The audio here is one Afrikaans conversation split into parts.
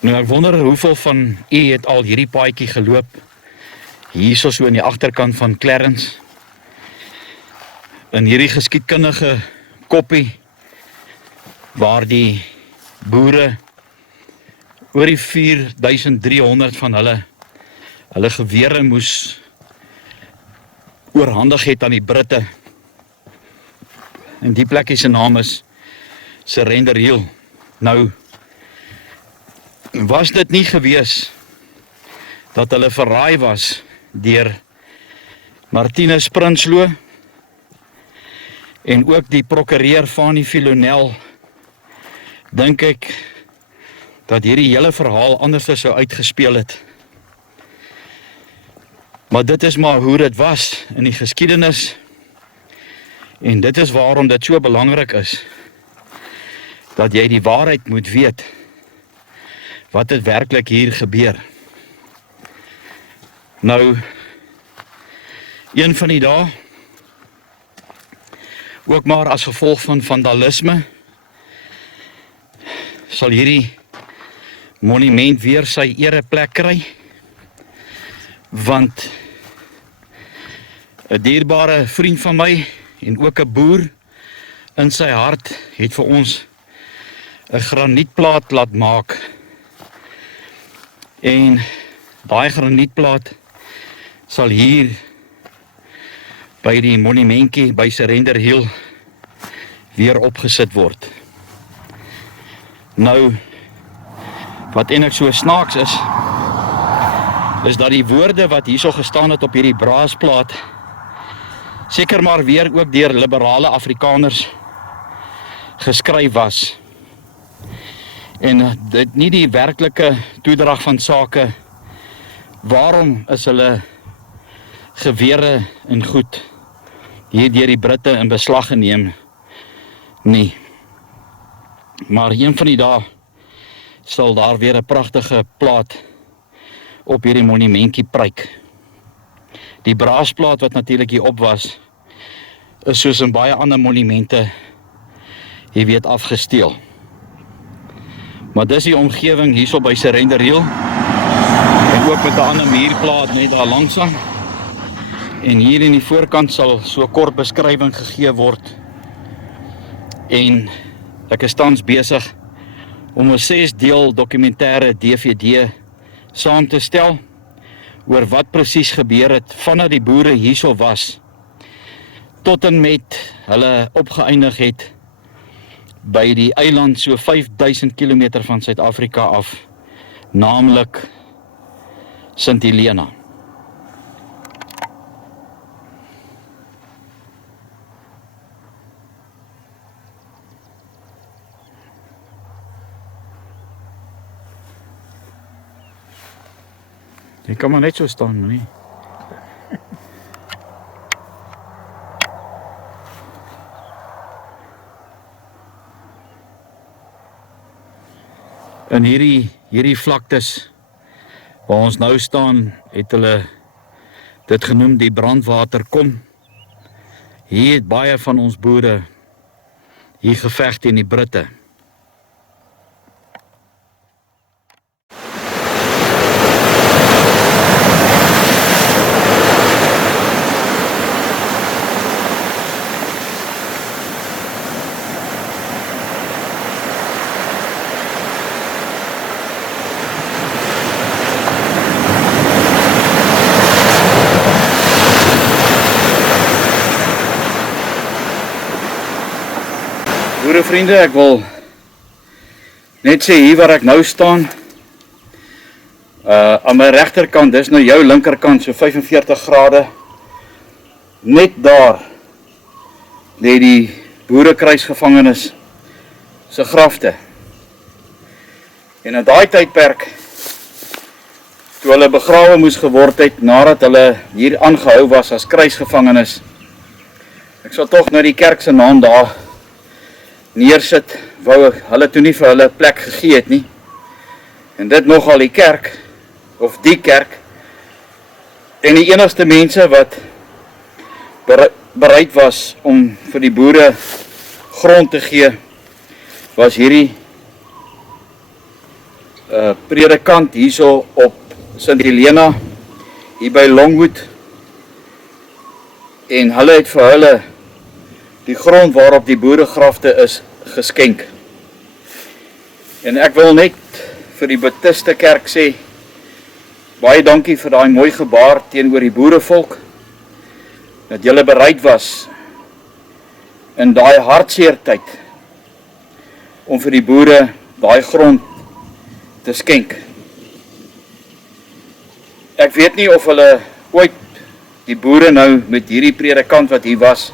Nou ek wonder hoeveel van u het al hierdie paadjie geloop, hier so in die agterkant van Clarence, in hierdie geskiedkundige koppie, waar die boere oor die 4300 van hulle gewere moes oorhandig het aan die Britte. En die plekkie se naam is Hier. Nou, was dit nie gewees dat hulle verraai was deur Martinus Prinsloo en ook die prokureur Fanny Filonel, dink ek dat hierdie hele verhaal anders sou uitgespeel het. Maar dit is maar hoe dit was in die geskiedenis, en dit is waarom dit so belangrik is, dat jy die waarheid moet weet, wat het werklik hier gebeur. Nou, een van die dae, ook maar as gevolg van vandalisme, sal hierdie monument weer sy ereplek kry, want 'n dierbare vriend van my, en ook 'n boer in sy hart, het vir ons 'n granietplaat laat maak. En daai granietplaat sal hier by die monumentjie by Hier weer opgesit word. Nou, wat eintlik so snaaks is dat die woorde wat hierso gestaan het op hierdie braasplaat, seker maar weer ook deur liberale Afrikaners geskryf was. En dit nie die werklike toedrag van sake, waarom is hulle gewere en goed hier deur die Britte in beslag geneem nie. Maar een van die dae sal daar weer 'n pragtige plaat op hierdie monumentjie pryk. Die braasplaat wat natuurlik hier op was, is soos in baie ander monumente, jy weet, afgesteel. Maar dis die omgewing hierso by Hier, en ook met 'n ander muurplaat net daar langsaan. En hier in die voorkant sal so 'n kort beskrywing gegee word. En ek is tans besig om 'n 6-deel dokumentêre DVD saam te stel oor wat presies gebeur het vanaf die boere hierso was, tot en met hulle opgeëindig het by die eiland so 5000 km van Suid-Afrika af, naamlik Sint Helena. Jy kan maar net so staan, nie? In hierdie vlaktes waar ons nou staan, het hulle dit genoem die brandwaterkom. Hier het baie van ons boere hier geveg teen die Britte. Boerevriende, ek wil net sê hier waar ek nou staan, aan my regterkant, dis nou jou linkerkant, so 45 grade, net daar lê die boerekruisgevangenes se grafte. En in daai tydperk, toe hulle begrawe moes geword het, nadat hulle hier aangehou was as kruisgevangenes, ek sal tog nou die kerk se naam daar neersit, wou hulle toe nie vir hulle plek gegee het nie. En dit nogal die kerk, of die kerk, en die enigste mense wat bereid was om vir die boere grond te gee, was hierdie predikant hierso op St. Helena, hier by Longwood. En hulle het vir hulle die grond waarop die boeregrafte is geskenk. En ek wil net vir die Baptiste kerk sê, baie dankie vir daai mooi gebaar teenoor die boerevolk, dat julle bereid was in daai hartseer tyd om vir die boere daai grond te skenk. Ek weet nie of hulle ooit die boere nou met hierdie predikant wat hier was,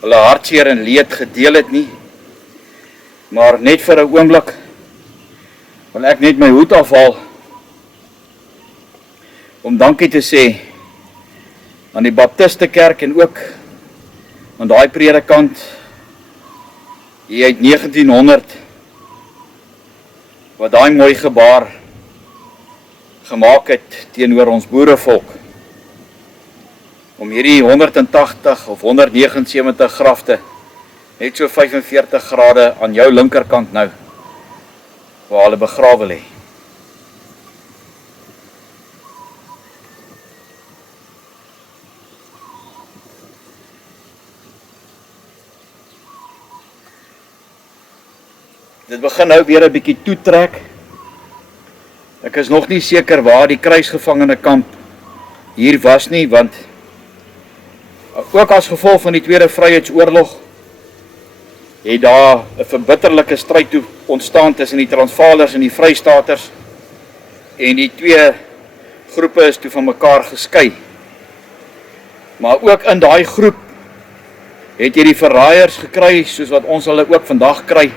hulle hartseer en leed gedeel het nie, maar net vir 'n oomblik wil ek net my hoed afhaal om dankie te sê aan die Baptiste kerk en ook aan daai predikant hier uit 1900 wat daai mooi gebaar gemaak het teenoor ons boerevolk om hierdie 180 of 179 grafte net so 45 grade aan jou linkerkant nou waar hulle begrawe lê. Dit begin nou weer 'n bietjie toetrek. Ek is nog nie seker waar die kruisgevangenekamp hier was nie, want ook as gevolg van die Tweede Vryheidsoorlog het daar 'n verbitterlike stryd toe ontstaan tussen die Transvaalers en die Vrystaters en die twee groepe is toe van mekaar geskei. Maar ook in daai groep het jy die verraaiers gekry, soos wat ons hulle ook vandag kry.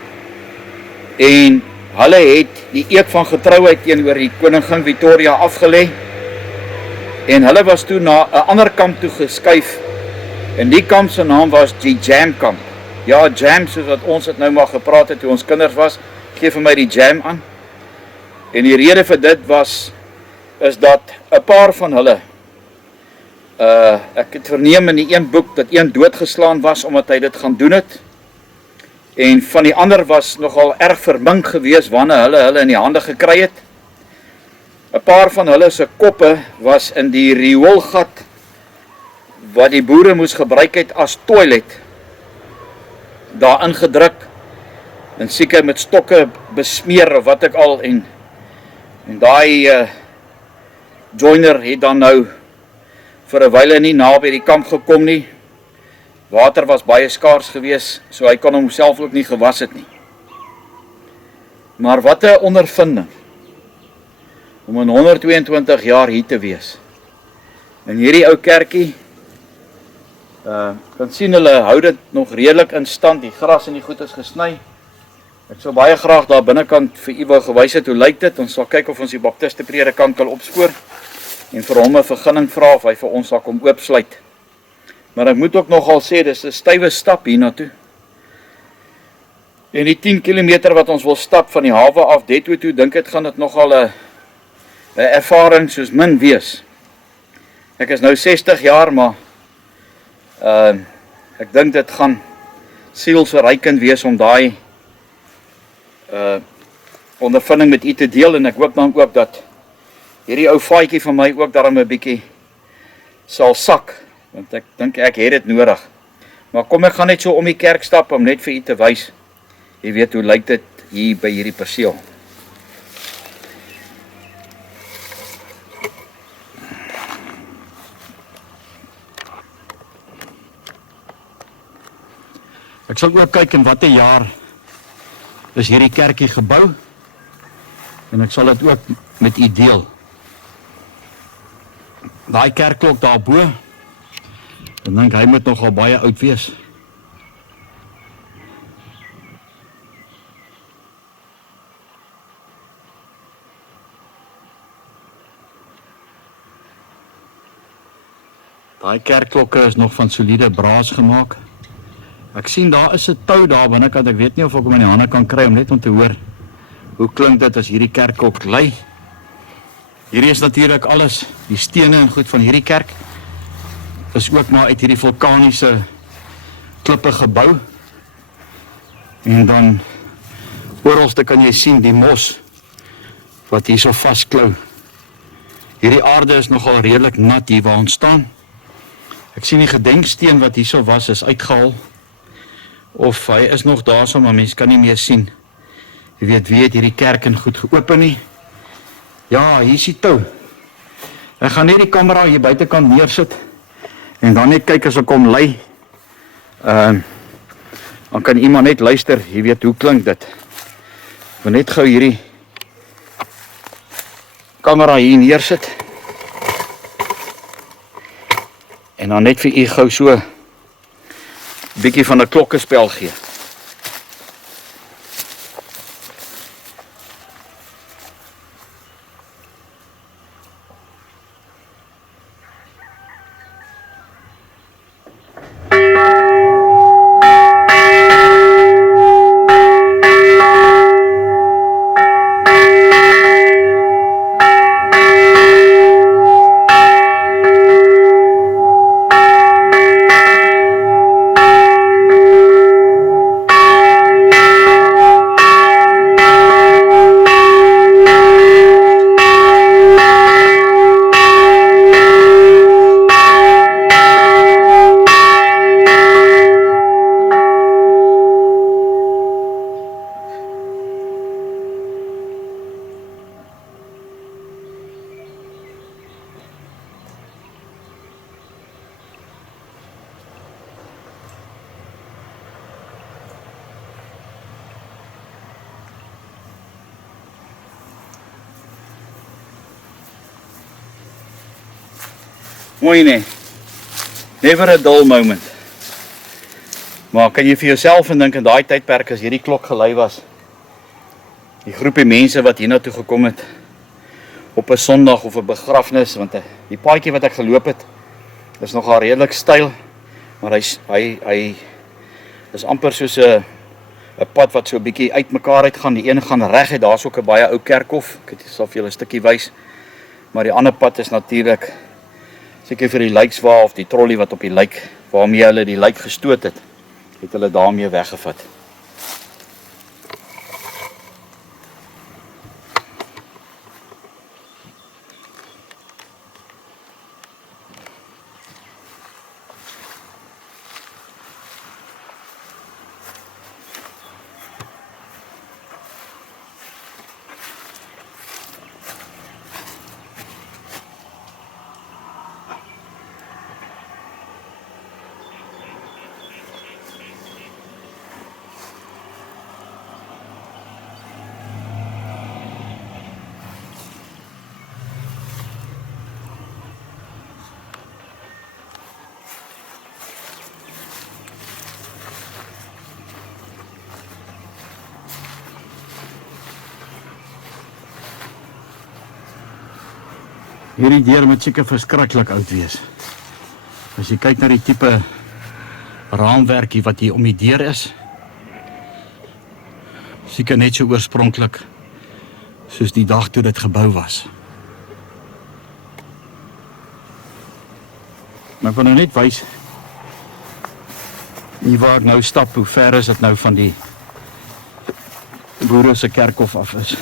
En hulle het die eed van getrouheid teenoor die koningin Victoria afgelê. En hulle was toe na 'n ander kamp toe geskuif. En die kamp se naam was die Jam kamp. Ja, jam, soos wat ons het nou maar gepraat het toe ons kinders was, gee vir my die jam aan. En die rede vir dit is dat 'n paar van hulle, ek het verneem in die een boek dat een doodgeslaan was omdat hy dit gaan doen het. En van die ander was nogal erg vermink gewees wanneer hulle in die hande gekry het. 'n Paar van hulle se koppe was in die rioolgat wat die boere moes gebruik het as toilet daarin gedruk en seker met stokke besmeer of wat ek al en daai joiner het dan nou vir 'n wyle nie naby die kamp gekom nie. Water was baie skaars gewees, so hy kon homself ook nie gewas het nie. Maar wat 'n ondervinding om in 122 jaar hier te wees. En hierdie ou kerkie, kan sien hulle hou dit nog redelik in stand, die gras en die goed is gesny. Ek sou baie graag daar binnekant vir u wou gewys het hoe lyk dit. Ons sal kyk of ons die Baptiste predikant kan opspoor en vir hom 'n vergunning vra of hy vir ons sal kom oopsluit. Maar ek moet ook nogal sê, dis 'n stywe stap hiernatoe. En die 10 kilometer wat ons wil stap van die hawe af Deadwood toe, dink ek gaan dit nogal 'n ervaring soos min wees. Ek is nou 60 jaar, maar ek dink dit gaan sielsverrykend wees om daai ondervinding met u te deel, en ek hoop dan ook dat hierdie ou vaatjie van my ook daarom 'n bietjie sal sak, want ek dink ek het dit nodig. Maar kom, ek gaan net so om die kerk stap om net vir u te wys. Jy weet hoe lyk dit hier by hierdie perseel. Ek sal ook kyk in watter jaar is hierdie kerkie gebou, en ek sal dit ook met u deel. Daai kerkklok daarbo, ek dink hy moet nogal baie oud wees. Daai kerkklokke is nog van soliede braas gemaak. Ek sien daar is 'n tou daar binnekant. Ek weet nie of ek hom in die hande kan kry om net om te hoor hoe klink dit as hierdie kerkklok lui. Hierdie is natuurlik alles, die stene en goed van hierdie kerk is ook maar uit hierdie vulkaniese klippe gebou. En dan oralste kan jy sien die mos wat hier so vasklou. Hierdie aarde is nogal redelik nat hier waar ons staan. Ek sien die gedenksteen wat hier so was is uitgehaal. Of hy is nog daar so, maar mens kan nie meer sien. Jy weet, wie het hierdie kerk in goed geopen nie? Ja, hier is die tou. Ek gaan net die kamera hier buitekant neersit en dan net kyk as ek hom lei. Dan kan iemand net luister, jy weet hoe klink dit. Ek wil net gou hierdie kamera hier neersit. En dan net vir u gou so bietjie van 'n klokkespel gee. Mooi nee, never a dull moment. Maar kan jy vir jouself indink in daai tydperk as hierdie klok gelei was, die groepie mense wat hiernatoe gekom het, op 'n Sondag of 'n begrafnis, want die paadjie wat ek geloop het, is nogal redelik styl, maar hy is amper soos 'n pad wat so 'n bietjie uitmekaar uitgaan, die een gaan reguit, daar's ook 'n baie ou kerkhof, ek sal vir julle 'n stukkie wys, maar die ander pad is natuurlik seker vir die lijkswa of die trolley wat op die lijk, waarmee hulle die lijk gestoot het hulle daarmee weggevat. Hierdie deur moet seker verskriklik oud wees. As jy kyk na die tipe raamwerkie wat hier om die deur is, seker net so oorspronklik soos die dag toe dit gebou was. Maar ek wil nou net wys hier waar ek nou stap, hoe ver is dit nou van die Boere se kerkhof af is.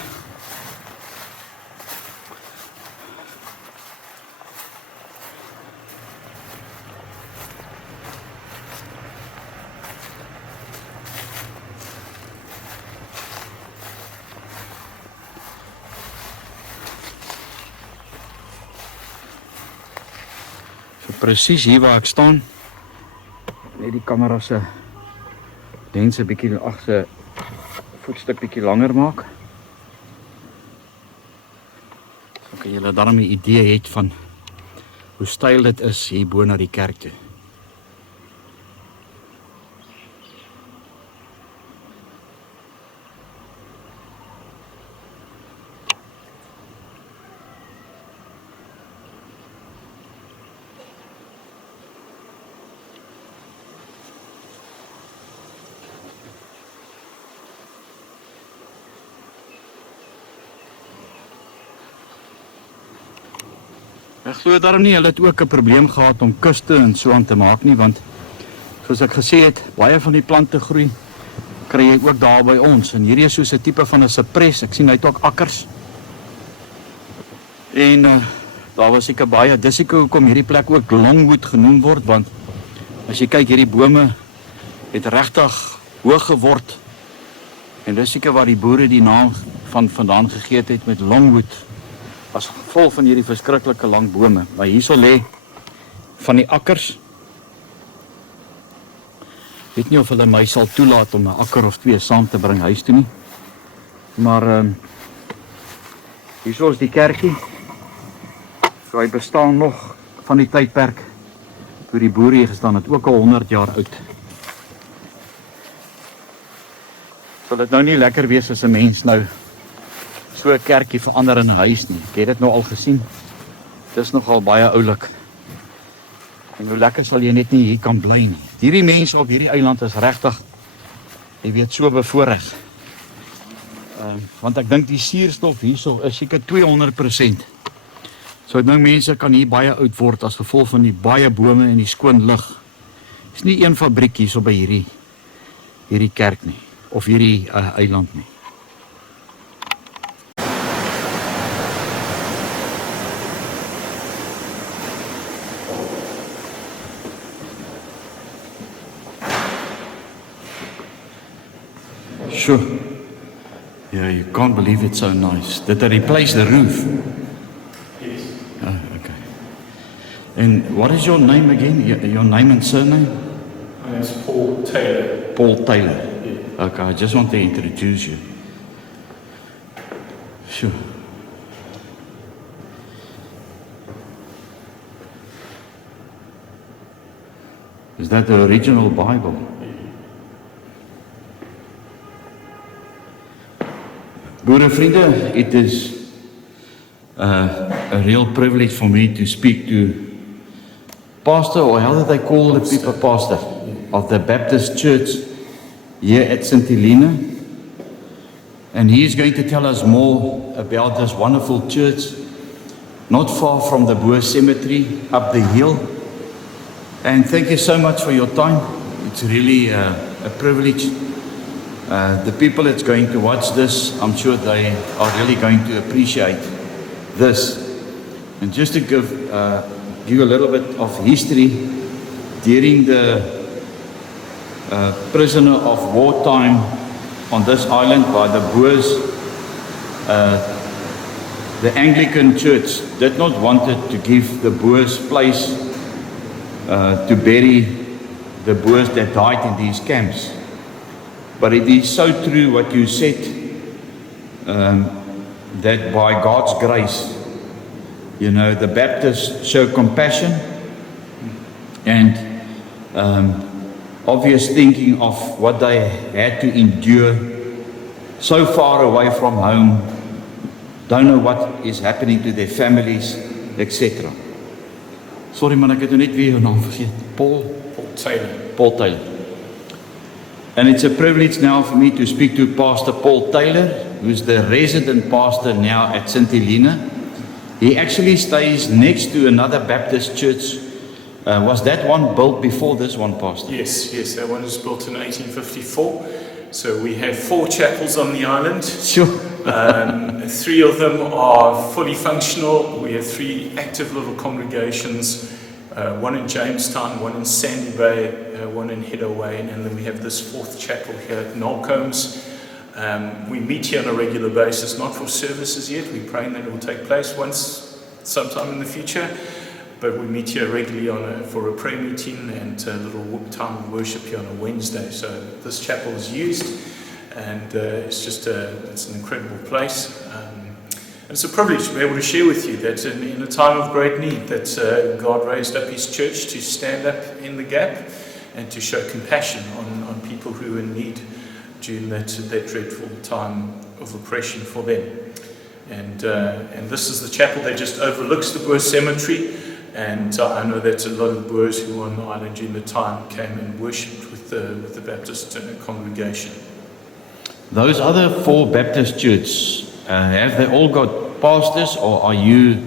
Presies hier waar ek staan, net die kamera se lens 'n bietjie agter voetstuk bietjie langer maak. So kan julle daarom 'n idee het van hoe styl dit is hier bo na die kerk toe. Ek glo daarom nie, hulle het ook 'n probleem gehad om kuste en so aan te maak nie, want soos ek gesê het, baie van die plante groei, kry jy ook daar by ons. En hierdie is soos 'n tipe van 'n cypress, ek sien hy het ook akkers. En daar was seker baie, dis seker hoekom hierdie plek ook Longwood genoem word, want as jy kyk, hierdie bome het regtig hoog geword. En dis seker waar die boere die naam vandaan gegee het met Longwood, as gevolg van hierdie verskriklike lang bome. Maar hierso lê van die akkers. Weet nie of hulle my sal toelaat om 'n akker of 2 saam te bring huis toe nie. Maar hierso is die kerkie. So hy bestaan nog van die tydperk toe die boere hier gestaan het, ook al 100 jaar oud. Sal dit nou nie lekker wees as 'n mens nou so 'n kerkie verander in 'n huis nie. Ek het dit nou al gesien. Dis nogal baie oulik. En hoe lekker sal jy net nie hier kan bly nie. Hierdie mense op hierdie eiland is regtig, jy weet, so bevoorreg. Want ek dink die suurstof hierso is seker 200%. So ek dink mense kan hier baie oud word as gevolg van die baie bome en die skoon lug. Is nie een fabriek hierso by hierdie kerk nie, of hierdie eiland nie. Sure. Yeah, you can't believe it's so nice. Did they replace the roof? Yes. Oh, okay. And what is your name again? Your name and surname? My name is Paul Taylor. Paul Taylor. Yeah. Okay, I just want to introduce you. Sure. Is that the original Bible? Boerevriende, it is a real privilege for me to speak to pastor, or how do they call the people, pastor, of the Baptist church here at St. Helena. And he is going to tell us more about this wonderful church, not far from the Boer cemetery, up the hill. And thank you so much for your time. It's really a privilege. The people that's going to watch this, I'm sure they are really going to appreciate this. And just to give you a little bit of history, during the prisoner of war time on this island by the Boers, the Anglican church did not want to give the Boers place to bury the Boers that died in these camps. But it is so true what you said, that by God's grace, you know, the Baptists show compassion and obvious thinking of what they had to endure so far away from home, don't know what is happening to their families, etc. Sorry man, ek het nou net weer jou naam vergeet. Paul Taylor. Paul Taylor. And it's a privilege now for me to speak to Pastor Paul Taylor, who's the resident pastor now at St. Helena. He actually stays next to another Baptist church. Was that one built before this one, Pastor? Yes, that one was built in 1854. So we have 4 chapels on the island. Sure. 3 of them are fully functional. We have 3 active little congregations. One in Jamestown, one in Sandy Bay, one in Hideaway, and then we have this 4th chapel here at Nolcombs. We meet here on a regular basis, not for services yet. We're praying that it will take place sometime in the future, but we meet here regularly for a prayer meeting and a little time of worship here on a Wednesday. So this chapel is used, and it's an incredible place. It's a privilege to be able to share with you that in a time of great need that God raised up His church to stand up in the gap and to show compassion on people who are in need during that dreadful time of oppression for them. And this is the chapel that just overlooks the Boer cemetery, and I know that a lot of the Boers who were on the island during the time came and worshipped with the Baptist congregation. Those other 4 Baptist churches, have they all got pastors, or are you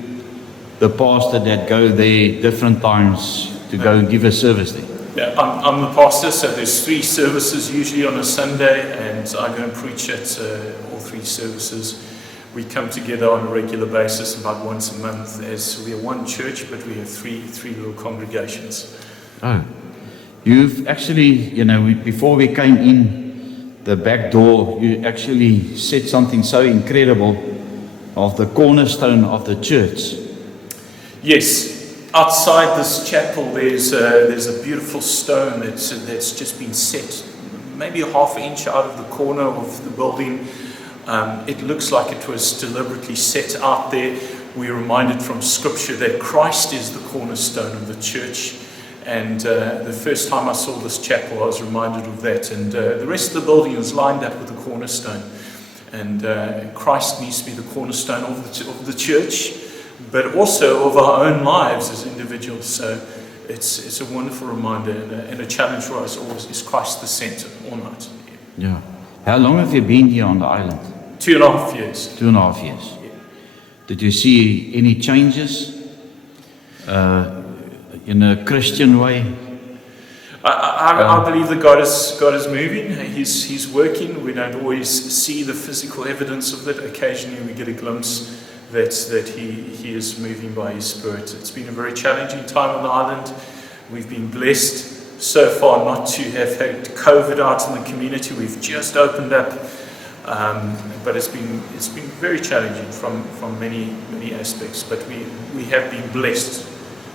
the pastor that go there different times to go and give a service there? Yeah, I'm the pastor, so there's 3 services usually on a Sunday, and I go and preach at all 3 services. we come together on a regular basis about once a month, as we are one church, but we have three little congregations. Oh, you've actually, before we came in the back door, you actually said something so incredible of the cornerstone of the church. Yes, outside this chapel, there's a beautiful stone that's just been set, maybe a half inch out of the corner of the building. It looks like it was deliberately set out there. We're reminded from Scripture that Christ is the cornerstone of the church. And the first time I saw this chapel, I was reminded of that. And the rest of the building is lined up with the cornerstone. And Christ needs to be the cornerstone of the church, but also of our own lives as individuals. So it's a wonderful reminder and a challenge for us always. Is Christ the center all night? Yeah. How long have you been here on the island? 2.5 years. 2.5 years. Yeah. Did you see any changes in a Christian way? I believe that God is moving. He's working. We don't always see the physical evidence of it. Occasionally we get a glimpse that he is moving by His Spirit. It's been a very challenging time on the island. We've been blessed so far not to have had COVID out in the community. We've just opened up, but it's been very challenging from many aspects. But we have been blessed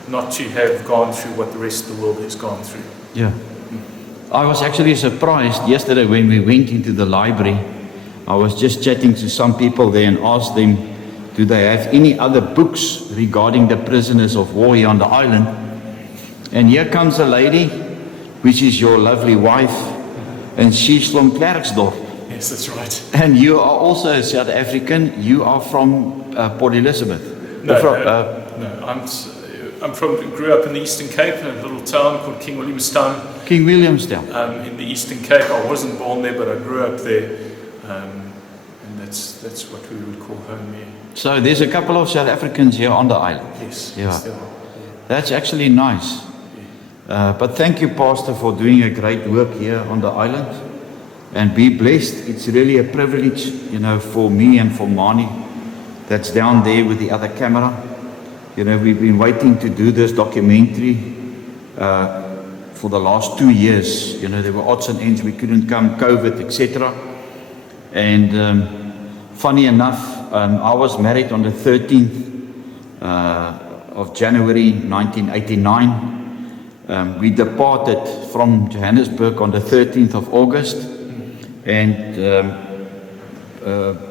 not to have gone through what the rest of the world has gone through. Yeah. I was actually surprised yesterday when we went into the library. I was just chatting to some people there and asked them, do they have any other books regarding the prisoners of war here on the island? And here comes a lady, which is your lovely wife, and she's from Klerksdorp. Yes, that's right. And you are also a South African. You are from Port Elizabeth. No, grew up in the Eastern Cape, in a little town called King Williamstown. King Williamstown. In the Eastern Cape. I wasn't born there, but I grew up there. And that's what we would call home here. So there's a couple of South Africans here on the island. Yes. Yeah. Yes, that's actually nice. But thank you, Pastor, for doing a great work here on the island. And be blessed. It's really a privilege, for me and for Mani, that's down there with the other camera. We've been waiting to do this documentary for the last 2 years. There were odds and ends, we couldn't come, COVID, etc. And funny enough, I was married on the 13th of January 1989. We departed from Johannesburg on the 13th of August. And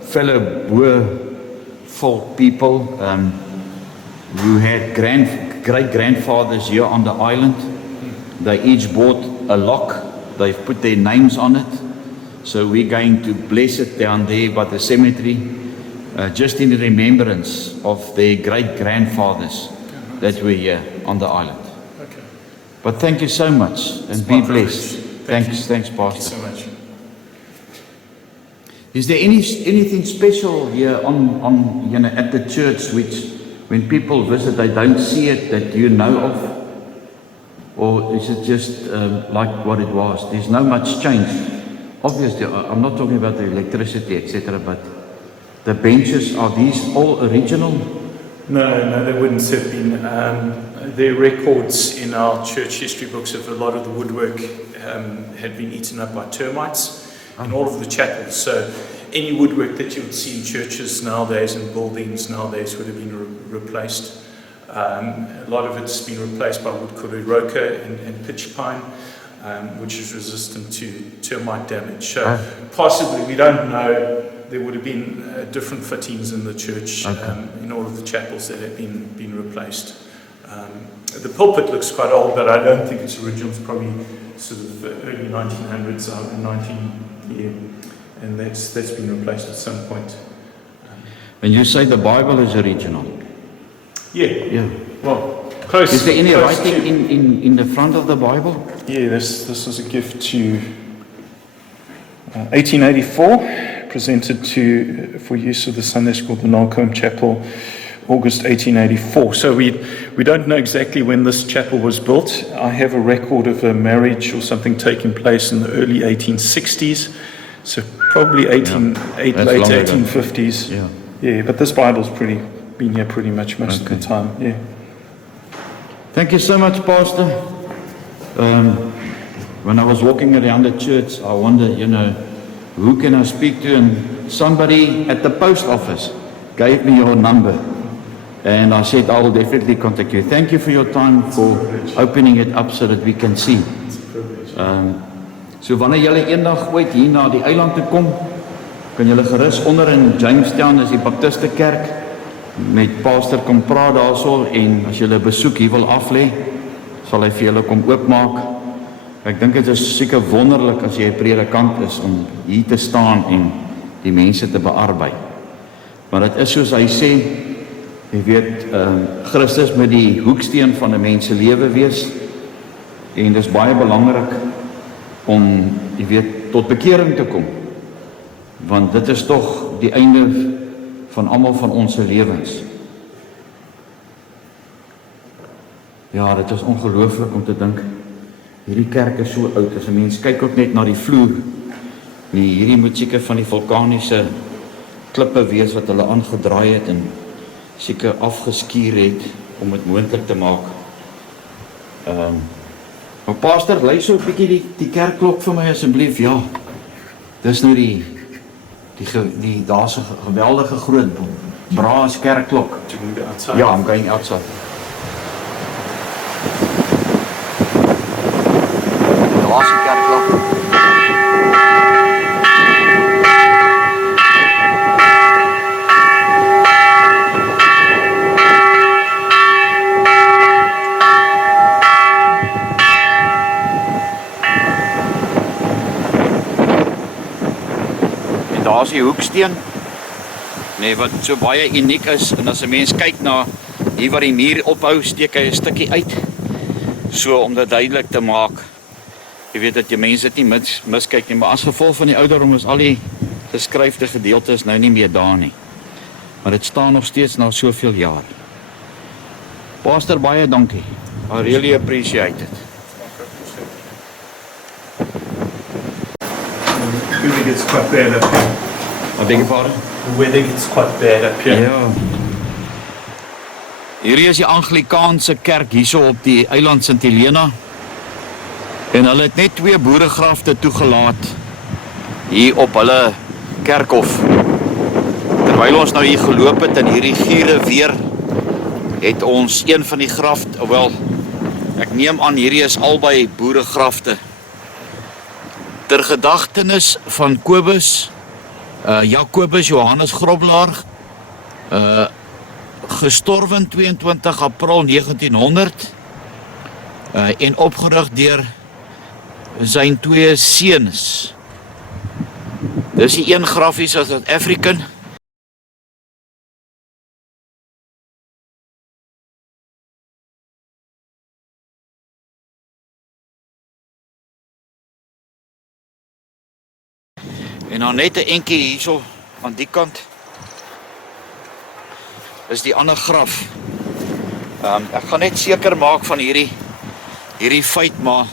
fellow Boerevolk people who had great-grandfathers here on the island. They each bought a lock. They've put their names on it. So we're going to bless it down there by the cemetery, just in remembrance of their great-grandfathers that were here on the island. Okay. But thank you so much, and be blessed. Thanks, Pastor. Thank you so much. Is there anything special here on at the church which, when people visit, they don't see it that you know of? Or is it just like what it was? There's no much change. Obviously, I'm not talking about the electricity, etc., but the benches, are these all original? No, they wouldn't have been. There are records in our church history books of a lot of the woodwork had been eaten up by termites in all of the chapels. So any woodwork that you would see in churches nowadays and buildings nowadays would have been replaced. A lot of it's been replaced by wood called roca and pitch pine, which is resistant to termite damage. So possibly, we don't know, there would have been different fittings in the church, in all of the chapels that have been replaced. The pulpit looks quite old, but I don't think it's original. It's probably sort of early 1900s, and that's been replaced at some point. When you say the Bible is original? Yeah. Well, close. Is there any writing in the front of the Bible? Yeah, this was a gift to 1884, presented for use of the Sunday school, the Nalcombe Chapel, August 1884. So we don't know exactly when this chapel was built. I have a record of a marriage or something taking place in the early 1860s. So probably late 1850s. Yeah, but this Bible's been here pretty much most of the time. Yeah. Thank you so much, Pastor. When I was walking around the church, I wondered, who can I speak to? And somebody at the post office gave me your number. And I said, I will definitely contact you. Thank you for your time, for opening it up so that we can see. So wanneer julle eendag ooit hier na die eiland toe kom, kan julle gerus onder in Jamestown, is die Baptiste kerk, met pastor kom praat daarso, en as julle besoek hier wil aflê, sal hy vir julle kom oopmaak. Ek dink dit is seker wonderlik as jy 'n predikant is om hier te staan en die mense te bearbei. Maar dit is soos hy sê, jy weet, Christus met die hoeksteen van 'n mens se lewe wees, en dis baie belangrik om, jy weet, tot bekering te kom, want dit is tog die einde van almal van ons se lewens. Ja, dit is ongelooflik om te dink, hierdie kerk is so oud, as 'n mens kyk ook net na die vloer, nee, hierdie moet seker van die vulkaniese klippe wees wat hulle aangedraai het en seker afgeskuur het om dit moontlik te maak. Maar pastor, lei so 'n bietjie die kerkklok vir my asseblief. Ja, dis nou daar's 'n geweldige groot braas kerkklok. Ja, I'm going outside. Daar's die kerkklok. Daar is die hoeksteen, wat so baie uniek is, en as 'n mens kyk na hier waar die muur ophou, steek hy 'n stukkie uit, so om dit duidelik te maak, jy weet dat jy mense dit nie miskyk nie, maar as gevolg van die ouderdom is al die geskryfde gedeeltes nou nie meer daar nie, maar dit staan nog steeds na soveel jaar. Pastor, baie dankie, I really appreciate it. The weather gets quite bad up here. I beg your pardon? The weather gets quite bad up here. Ja. Hierdie is die Anglikaanse kerk hierso op die eiland St. Helena. En hulle het net 2 boeregrafte toegelaat hier op hulle kerkhof. Terwyl ons nou hier geloop het in hierdie giere weer, het ons een van die grafte, wel, ek neem aan hierdie is albei boeregrafte, ter gedagtenis van Jacobus Johannes Groblaar, gestorven 22 April 1900, en opgerig deur sy 2 seuns. Dis die een grafie as South African, en dan net 'n entjie hierso aan die kant is die ander graf. Ek gaan net seker maak van hierdie feit, maar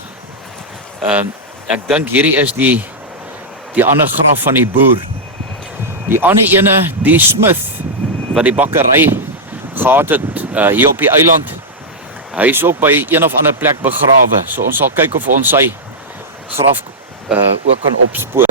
ek dink hierdie is die ander graf van die boer. Die ander ene, die Smith, wat die bakkery gehad het hier op die eiland, hy is ook by een of ander plek begrawe, so ons sal kyk of ons sy graf ook kan opspoor.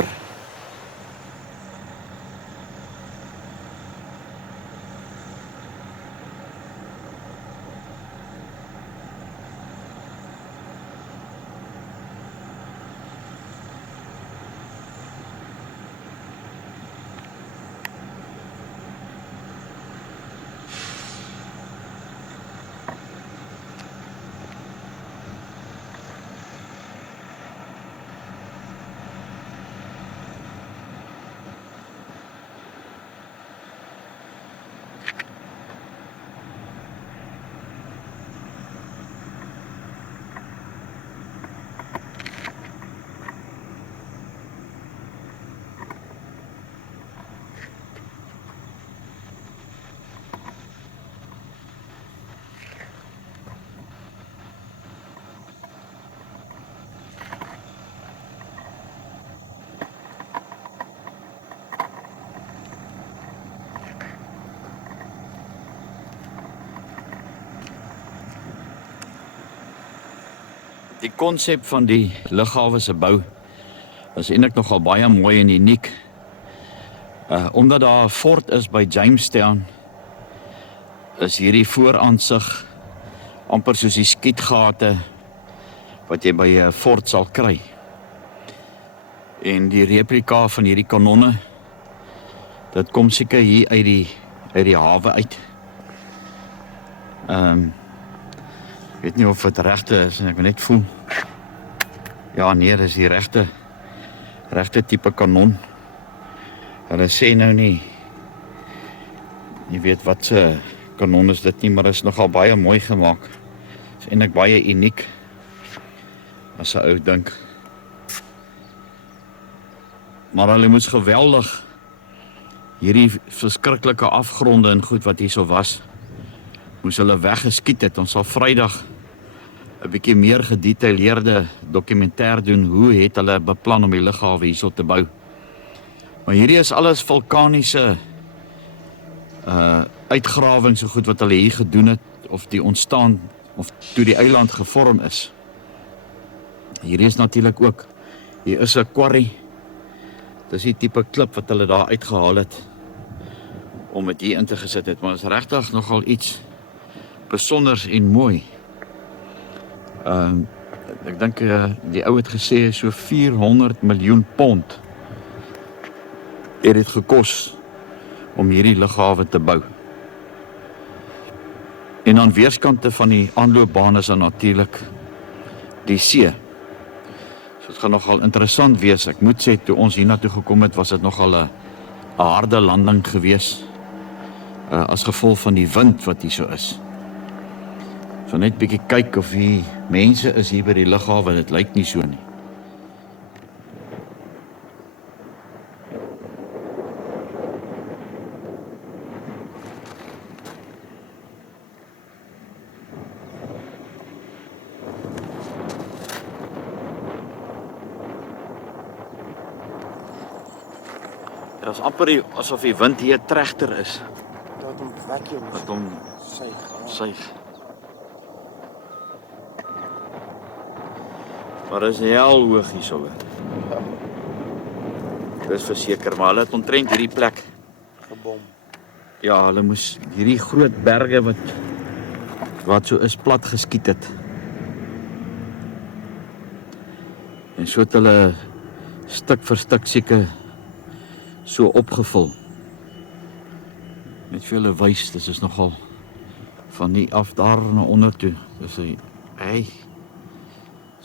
Die konsep van die lughawe se bou is eintlik nogal baie mooi en uniek. Omdat daar 'n fort is by Jamestown, is hierdie vooraansig amper soos die skietgate wat jy by 'n fort sal kry. En die replika van hierdie kanonne, dit kom seker hier uit die hawe uit. Ek weet nie of dit regte is en ek wil net voel. Ja nee, dis die regte tipe kanon. Hulle sê nou nie weet wat se kanon is dit nie, maar is nogal baie mooi gemaak. Is eintlik baie uniek as 'n ou dink. Maar hulle moes geweldig hierdie verskriklike afgronde en goed wat hierso was, moes hulle weggeskiet het. Ons sal Vrydag 'n bietjie meer gedetailleerde dokumentêr doen hoe het hulle beplan om die lughawe hierso te bou. Maar hierdie is alles vulkaniese uitgrawings so goed wat hulle hier gedoen het, of die ontstaan, of toe die eiland gevorm is. Hierdie is natuurlik ook, hier is 'n quarry. Dis die tipe klip wat hulle daar uitgehaal het, om dit hier in te gesit het, maar is regtig nogal iets besonders en mooi. Ek dink die ou het gesê so 400 miljoen pond het dit gekos om hierdie lughawe te bou. En aan weerskante van die aanloopbaan is dan natuurlik die see. So dit gaan nogal interessant wees. Ek moet sê, toe ons hiernatoe gekom het, was dit nogal 'n harde landing gewees, as gevolg van die wind wat hier so is. So net bietjie kyk of hier mense is hier by die lughawe, dit lyk nie so nie. Dit is amper asof die wind hier 'n trechter is. Dat hom vacuum Wat hom suig. Maar is heel hoog hier so. Dis verseker, maar hulle het omtrent hierdie plek gebom. Ja, hulle moes hierdie groot berge wat so is plat geskiet het. En so het hulle stuk vir stuk seker so opgevul. Met vele wys, dis is nogal van die af daar na onder toe. Dis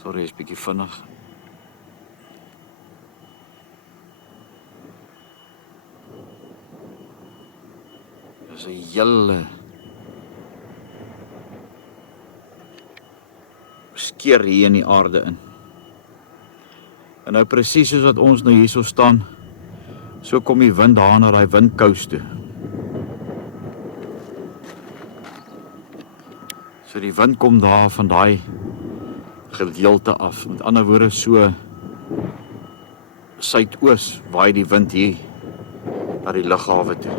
sorry, is bietjie vinnig. Dis 'n hele skeer hier in die aarde in. En nou presies soos wat ons nou hierso staan, so kom die wind daar na daai windkous toe. So die wind kom daar van daai gedeelte af. Met ander woorde, so suidoos waai die wind hier na die lughawe toe.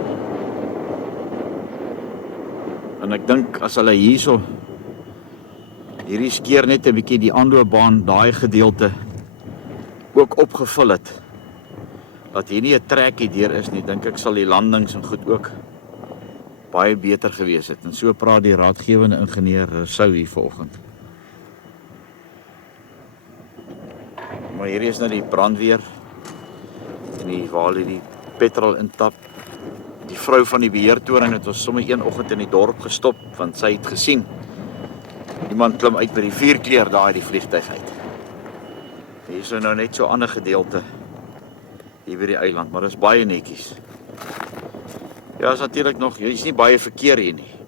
En ek dink as hulle hierso hierdie skeer net 'n bietjie die aanloopbaan, daai gedeelte ook opgevul het, dat hier nie 'n trekkie deur is nie, dink ek sal die landings en goed ook baie beter gewees het. En so praat die raadgewende ingenieur Sou hier vanoggend. Maar hier is nou die brandweer en waar hulle die petrol intap. Die vrou van die beheertoring het ons sommer een oggend in die dorp gestop, want sy het gesien iemand klim uit by die vuurkleur daar uit die vliegtuig uit. Hier is nou net so 'n ander gedeelte hier by die eiland, maar dit is baie netjies. Ja, is natuurlik nog, hier is nie baie verkeer hier nie.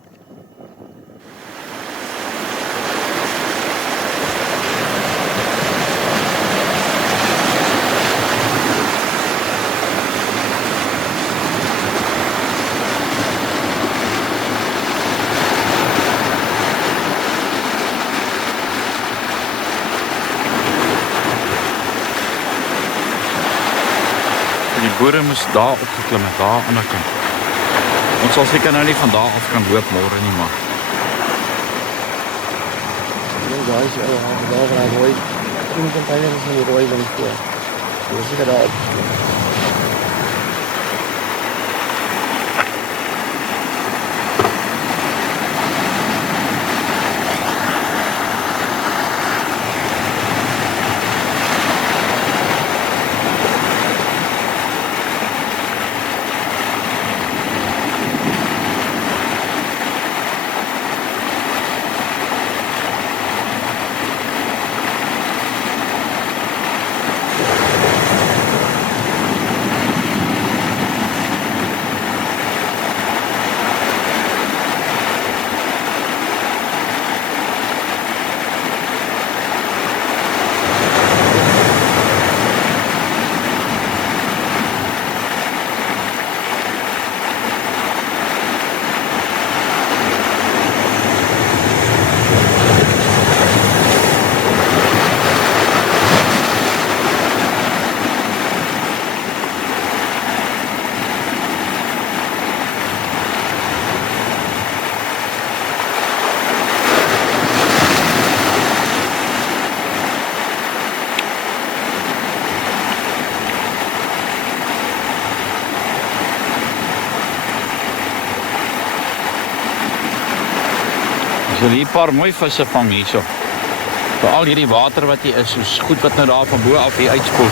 Die boere moes daar opgeklim het, daar aan die kant. Ons sal seker nou nie van daar af kan loop môre nie, maar dink daar is die ou hawe daar waar hy rooi. Die container is in die rooi ding voor. So is seker daar op. So hier 'n paar mooi visse vang hierso. Veral hierdie water wat hier is, soos goed wat nou daar van bo af hier uitspoel.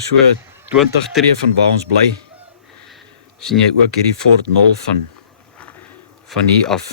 So 20 tree van waar ons bly, sien jy ook hierdie Fort 0 van hier af.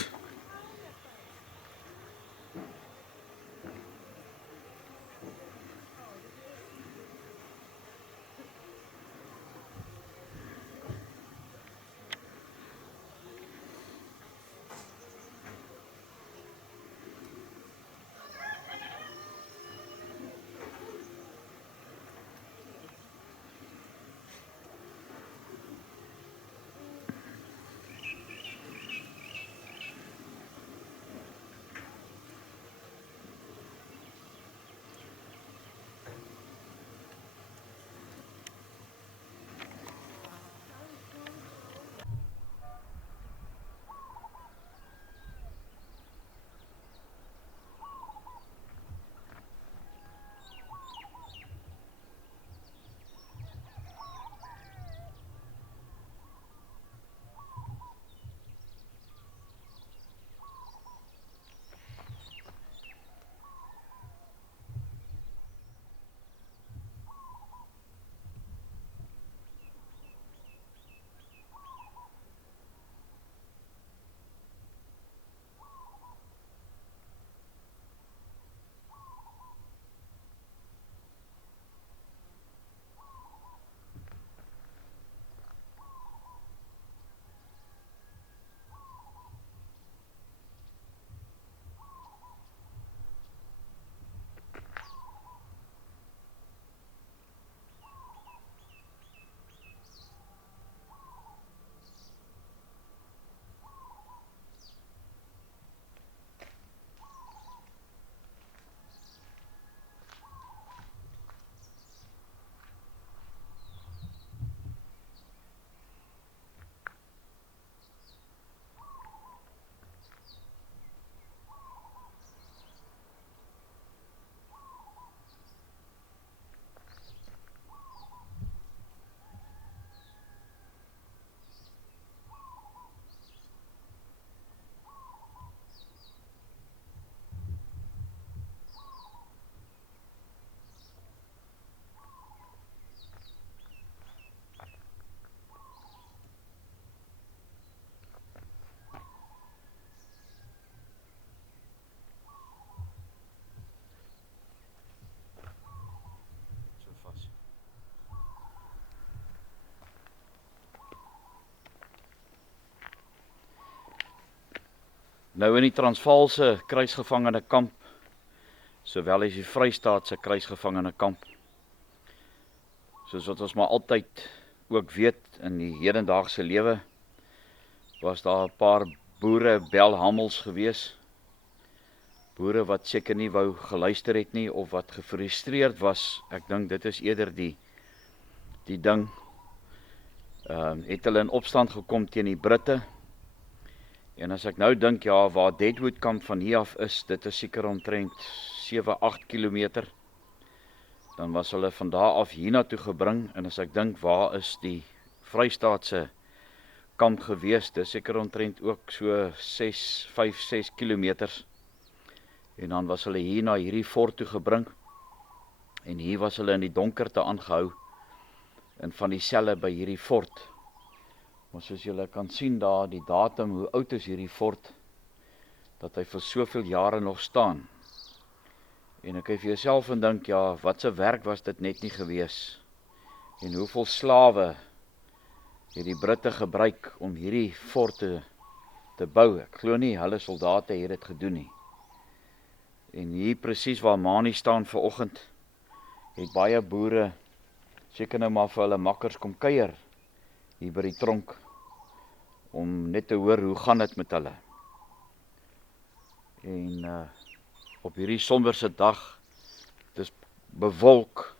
Nou in die Transvaalse kruisgevangene kamp, sowel as die Vrystaatse kruisgevangene kamp. Soos wat ons maar altyd ook weet in die hedendaagse lewe, was daar 'n paar boere belhammels gewees. Boere wat seker nie wou geluister het nie, of wat gefrustreerd was. Ek dink dit is eerder die ding. Het hulle in opstand gekom teen die Britte. En as ek nou dink, ja, waar DEADWOODKAMP van hier af is, dit is seker omtrent 7-8 kilometer. Dan was hulle van daar af hiernatoe gebring. En as ek dink, waar is die Vrystaatse kamp gewees, dit is seker omtrent ook so 5-6 kilometers. En dan was hulle hier na hierdie fort toe gebring. En hier was hulle in die donkerte aangehou. En van die selle by hierdie fort. Maar soos julle kan sien daar, die datum, hoe oud is hierdie fort, dat hy vir soveel jare nog staan. En ek kan vir jouself en dink, ja, wat se werk was dit net nie gewees. En hoeveel slawe het die Britte gebruik om hierdie fort te bou. Ek glo nie, hulle soldate het dit gedoen nie. En hier presies waar Mani staan vanoggend, het baie boere seker nou maar vir hulle makkers kom kuier hier by die tronk, om net te hoor hoe gaan dit met hulle. En op hierdie somberse dag, het is bewolk,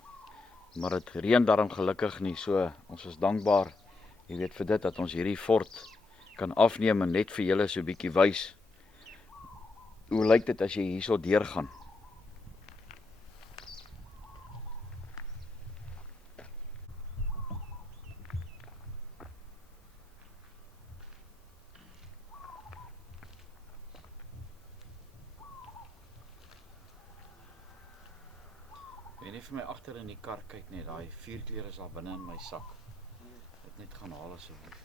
maar het reën daarom gelukkig nie, so ons is dankbaar, jy weet vir dit, dat ons hierdie fort kan afneem en net vir julle so 'n bietjie wys. Hoe lyk dit as jy hierso deurgaan? Wil jy net vir my agter in die kar kyk net, daai vuurkleur is daar binne in my sak. Dit net gaan haal asseblief.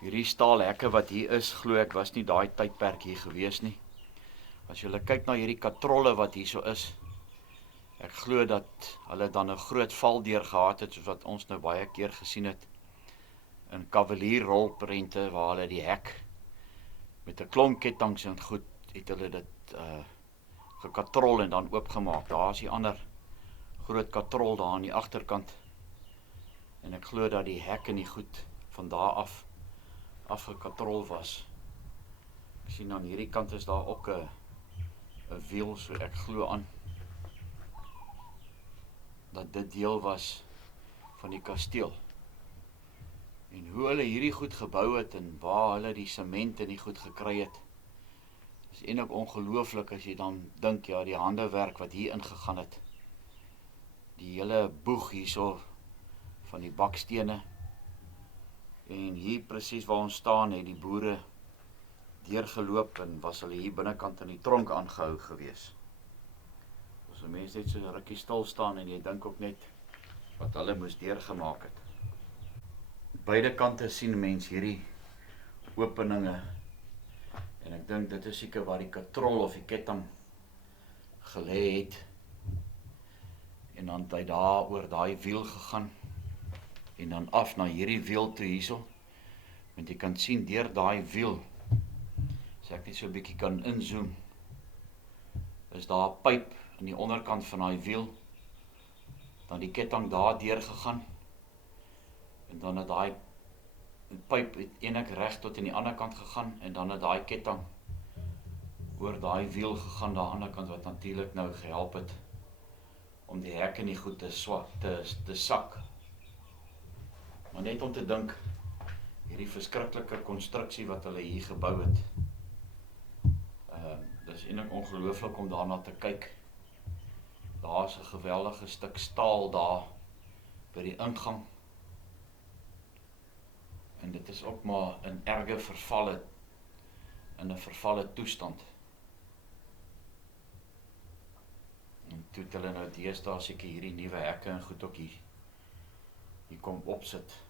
Hierdie staalhekke wat hier is, glo ek was nie daai tydperk hier gewees nie. As jy kyk na hierdie katrolle wat hier so is, ek glo dat hulle dan 'n groot valdeur gehad het, soos wat ons nou baie keer gesien het, in kavalierrolprente, waar hulle die hek met 'n klomp ketTINGs en goed, het hulle dit gekatrol en dan oopgemaak. Daar is die ander groot katrol daar aan die agterkant. En ek glo dat die hek en die goed van daar afgekatrol was. Ek sien aan hierdie kant is daar ook 'n wiel, so ek glo aan dat dit deel was van die kasteel. En hoe hulle hierdie goed gebou het en waar hulle die sement en die goed gekry het, is eintlik ongelooflik as jy dan dink, ja, die handewerk wat hier ingegaan het. Die hele boeg hierso van die bakstene. En hier presies waar ons staan, het die boere deurgeloop en was hulle hier binnekant in die tronk aangehou gewees. As 'n mens net so 'n rukkie stil staan en jy dink ook net wat hulle moes deurgemaak het. Beide kante sien mens hierdie openinge. En ek dink dit is seker waar die katrol of die ketting gelê het. En dan het hy daar oor daai wiel gegaan. En dan af na hierdie wiel toe hierso. Want jy kan sien deur daai wiel, as ek net so 'n bietjie kan inzoom, is daar 'n pyp aan die onderkant van daai wiel. Dan die ketting daar deur gegaan. En dan het daai pyp eintlik reg tot aan die ander kant gegaan en dan het daai ketting oor daai wiel gegaan daar aan die ander kant, wat natuurlik nou gehelp het om die hek en die goed te sak. Maar net om te dink, hierdie verskriklike konstruksie wat hulle hier gebou het. Dis eintlik ongelooflik om daarna te kyk. Daar's 'n geweldige stuk staal daar by die ingang. En dit is ook maar in erge vervalle, in 'n vervalle toestand. En toe het hulle nou deesdae seker hierdie nuwe hekke en goed ook hier kom opsit.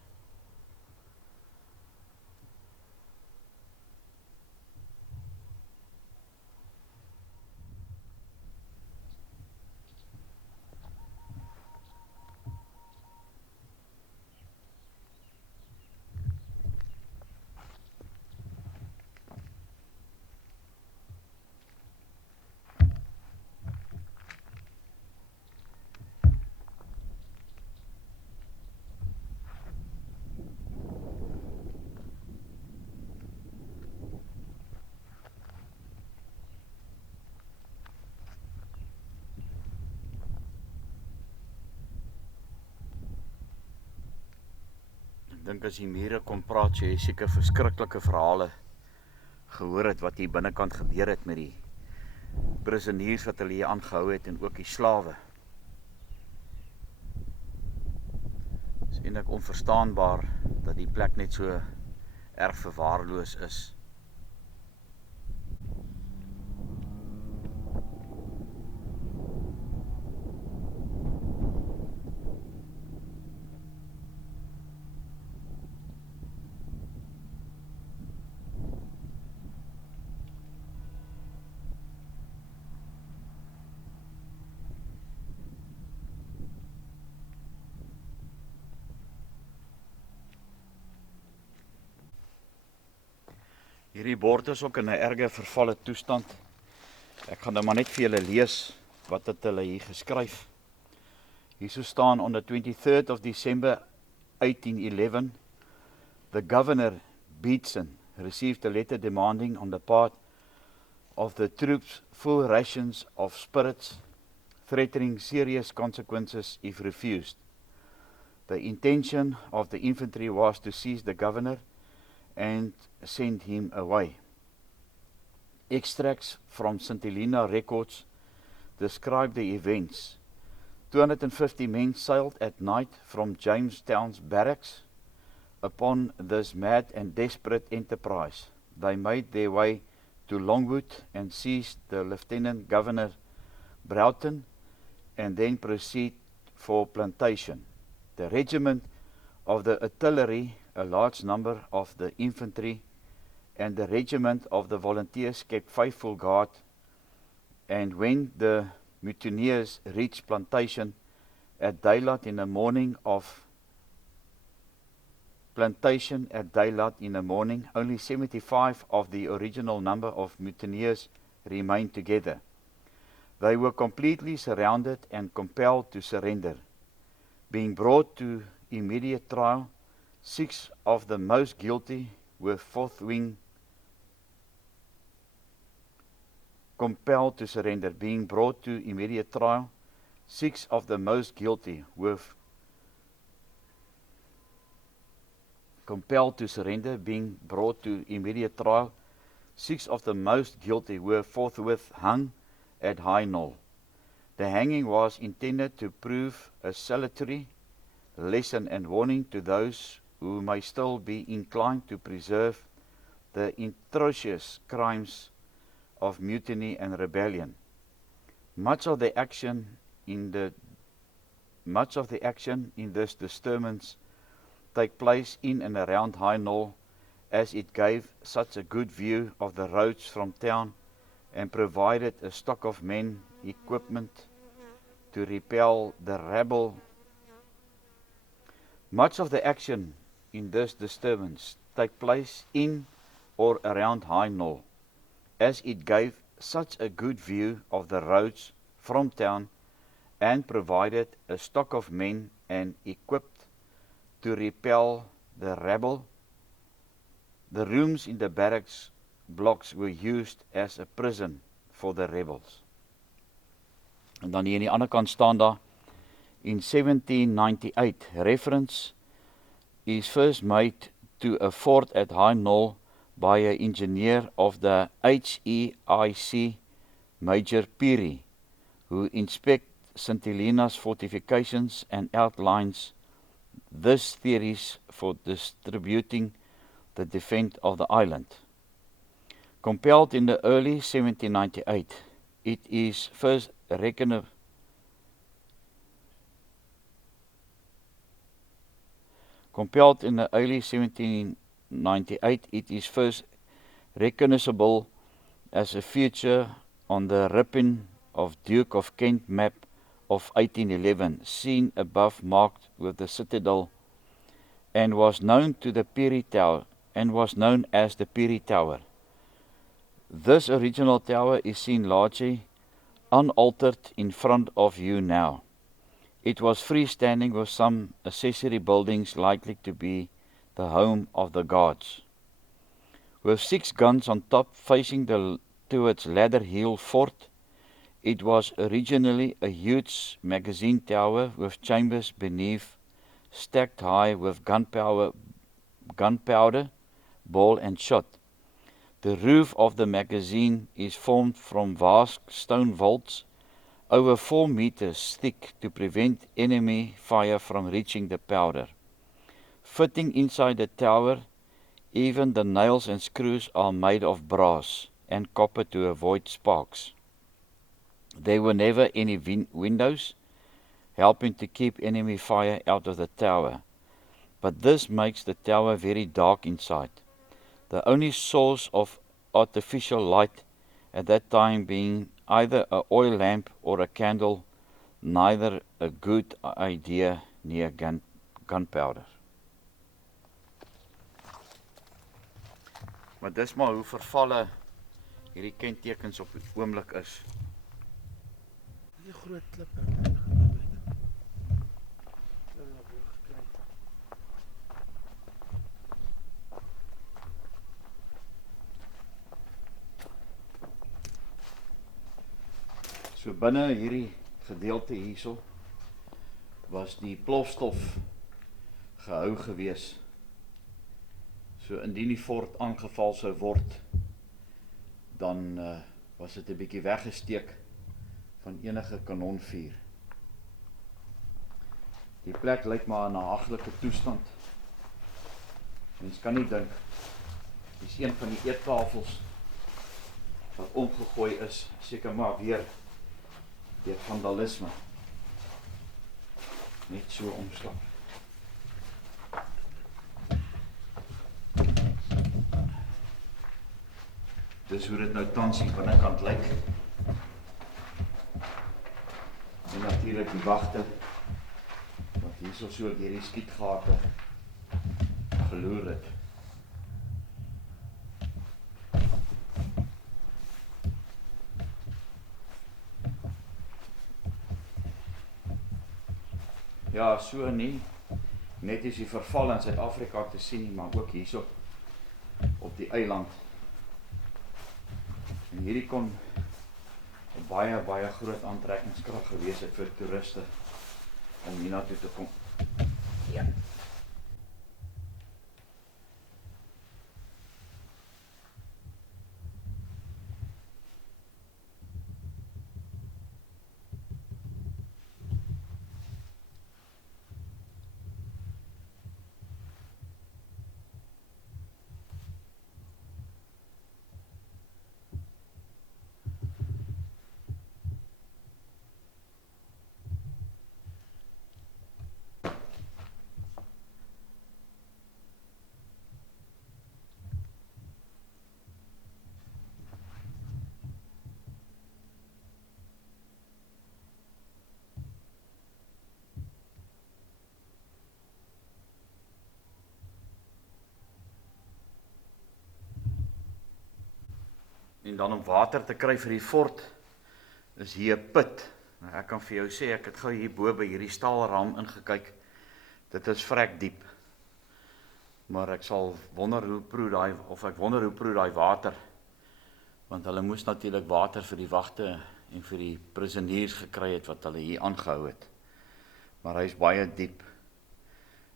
dink as die mure kom praat, so jy seker verskriklike verhale gehoor het wat hier binnekant gebeur het met die prisoniers wat hulle hier aangehou het en ook die slawe. Dit is eintlik onverstaanbaar dat die plek net so erg verwaarloos is. Hierdie bord is ook in 'n erge vervalle toestand. Ek gaan nou maar net vir julle lees wat het hulle hier geskryf. Hierso staan on the 23rd of December 1811, the governor, Beetson, received a letter demanding on the part of the troops full rations of spirits, threatening serious consequences if refused. The intention of the infantry was to seize the governor and send him away. Extracts from St. Helena records describe the events. 250 men sailed at night from Jamestown's barracks. Upon this mad and desperate enterprise, they made their way to Longwood and seized the Lieutenant Governor Broughton and then proceed for plantation. The regiment of the artillery, a large number of the infantry, and the regiment of the volunteers kept faithful guard, and when the mutineers reached plantation at daylight in the morning, only 75 of the original number of mutineers remained together. They were completely surrounded and compelled to surrender. Being brought to immediate trial, 6 of the most guilty were forthwith compelled to surrender. Being brought to immediate trial, 6 of the most guilty were compelled to surrender. Being brought to immediate trial, 6 of the most guilty were forthwith hung at High Knoll. The hanging was intended to prove a salutary lesson and warning to those who may still be inclined to preserve the atrocious crimes of mutiny and rebellion. Much of the action in this disturbance take place in and around High Knoll, as it gave such a good view of the roads from town and provided a stock of men, equipment to repel the rabble. Much of the action in this disturbance take place in or around High Knoll, as it gave such a good view of the roads from town and provided a stock of men and equipped to repel the rabble. The rooms in the barracks blocks were used as a prison for the rebels. En dan hier aan die ander kant staan daar, in 1798, reference is first made to a fort at High Knoll by an engineer of the HEIC, Major Peary, who inspect St. Helena's fortifications and outlines this theories for distributing the defense of the island. Compiled in the early 1798, it is first recognizable as a feature on the ripping of Duke of Kent map of 1811, seen above marked with the citadel, and was known as the Peary Tower. This original tower is seen largely unaltered in front of you now. It was freestanding with some accessory buildings likely to be the home of the guards. With 6 guns on top facing towards Ladder Hill Fort, it was originally a huge magazine tower with chambers beneath stacked high with gunpowder gunpowder, ball and shot. The roof of the magazine is formed from vast stone vaults over 4 meters thick to prevent enemy fire from reaching the powder. Fitting inside the tower, even the nails and screws are made of brass and copper to avoid sparks. There were never any windows, helping to keep enemy fire out of the tower, but this makes the tower very dark inside. The only source of artificial light at that time being either an oil lamp or a candle, neither a good idea near gunpowder. Maar dis maar hoe vervalle hierdie kentekens op die oomblik is. Die groot klippe. So binne hierdie gedeelte hierso was die plofstof gehou gewees. So indien die fort aangeval sou word, dan was dit 'n bietjie weggesteek van enige kanonvuur. Die plek lyk maar in 'n haglike toestand. Mens kan nie dink, dis een van die eettafels wat omgegooi is, seker maar weer deur vandalisme. Net so omslag. Dis hoe dit nou tans hier binnekant lyk. En natuurlik die wagte, wat hierso so hierdie skietgate geloer het. Ja, so nie. Net is die verval in Suid-Afrika te sien nie, maar ook hierso op die eiland. En hierdie kon 'n baie groot aantrekkingskrag gewees het vir toeriste om hiernatoe te kom. Ja. En dan om water te kry vir die fort, is hier 'n put. Nou, ek kan vir jou sê, ek het gou hier bo by hierdie staalraam ingekyk. Dit is vrek diep. Maar ek sal wonder hoe proe daai water. Want hulle moes natuurlik water vir die wagte en vir die prisoniers gekry het wat hulle hier aangehou het. Maar hy is baie diep.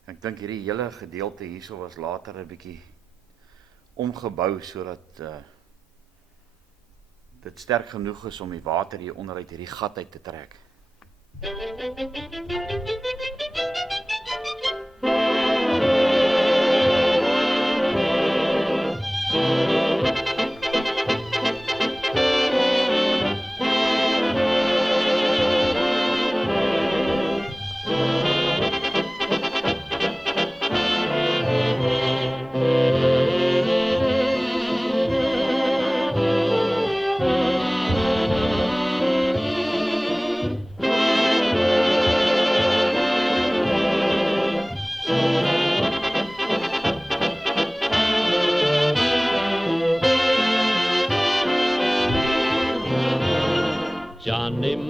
Ek dink hierdie hele gedeelte hierso was later 'n bietjie omgebou sodat dit sterk genoeg is om die water hier onderuit hierdie gat uit te trek.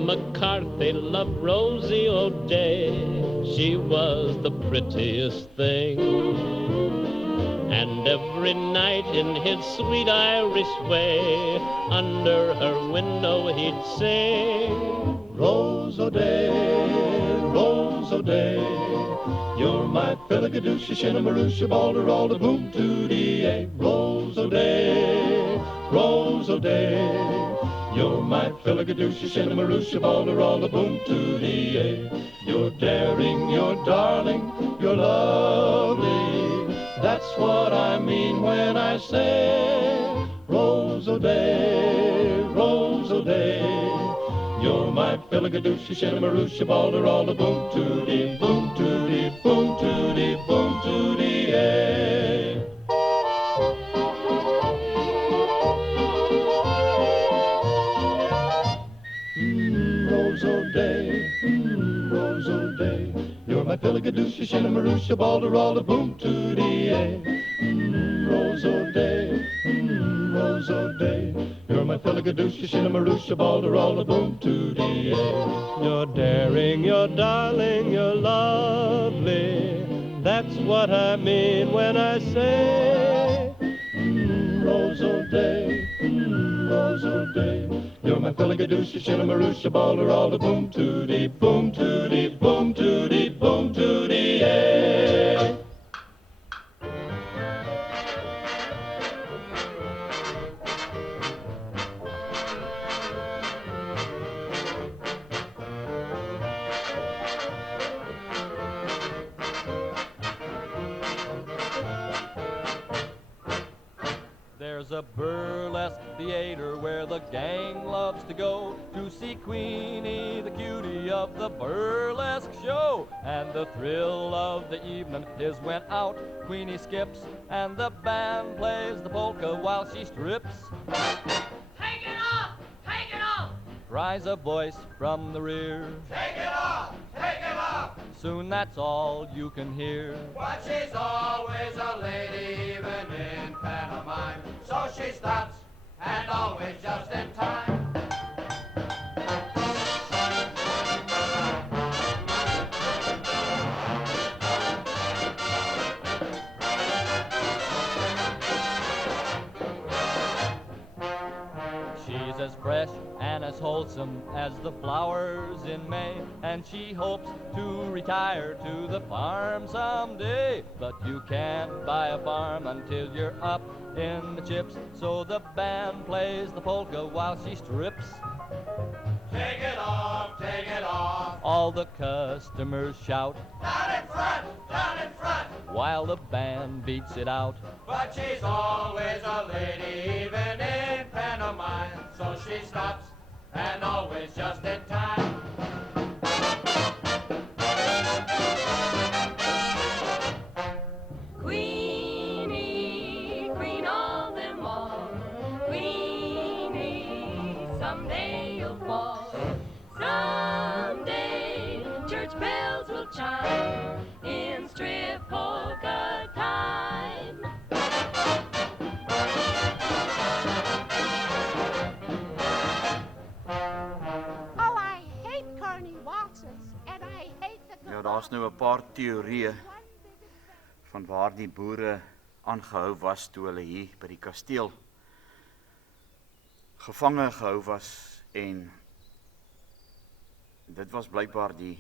McCarthy loved Rosie O'Day. She was the prettiest thing. And every night in his sweet Irish way, under her window he'd sing, Rose O'Day, You're my filligadoosha, shinnamaroosa, balder, all the boom to the Rose O'Day, Rose O'Day. You're my filligadoosha, shinnamaroosa, balder, all the boom to the You're daring, you're darling, you're lovely. That's what I mean when I say Rose O'Day, Rose O'Day. You're my filligadoosha, shinnamaroosa, balder, all the boom to the boom to the boom to the boom to the Rose O'Day, Rose O'Day. You're my filligadoosha, shinnamaroosa, balder, all the boom to the Rose O'Day, Rose O'Day. You're my filligadoosha, shinnamaroosa, balder, all the boom to the You're daring, you're darling, you're lovely. That's what I mean when I say Rose O'Day, Rose O'Day. You're my filligadoosha, shinnamaroosa, balder, all the boom to the boom to the boom to the boom to the There's a burlesque theater where the gang loves to go to see Queenie, the cutie of the burlesque show. And the thrill of the evening is when out Queenie skips and the band plays the polka while she strips. Take it off! Take it off! Cries a voice from the rear. Take it off! Take it off! Soon that's all you can hear. But she's always a lady, even in pantomime. So she stops, and always just in time. She's as fresh and as wholesome as the flowers in May, and she hopes to retire to the farm someday. But you can't buy a farm until you're up in the chips, so the band plays the polka while she strips. Take it off, take it off. All the customers shout, Down in front, down in front. while the band beats it out. But she's always a lady, even in pantomime. So she stops, and always just in time. Queenie, queen of them all. Queenie, someday you'll fall. Someday church bells will chime in strip polka time. Oh, I hate Carney waltzes and I hate the Ja, daar's nou 'n paar teorieë van waar die boere aangehou was toe hulle hier by die kasteel gevange gehou was, en dit was blykbaar die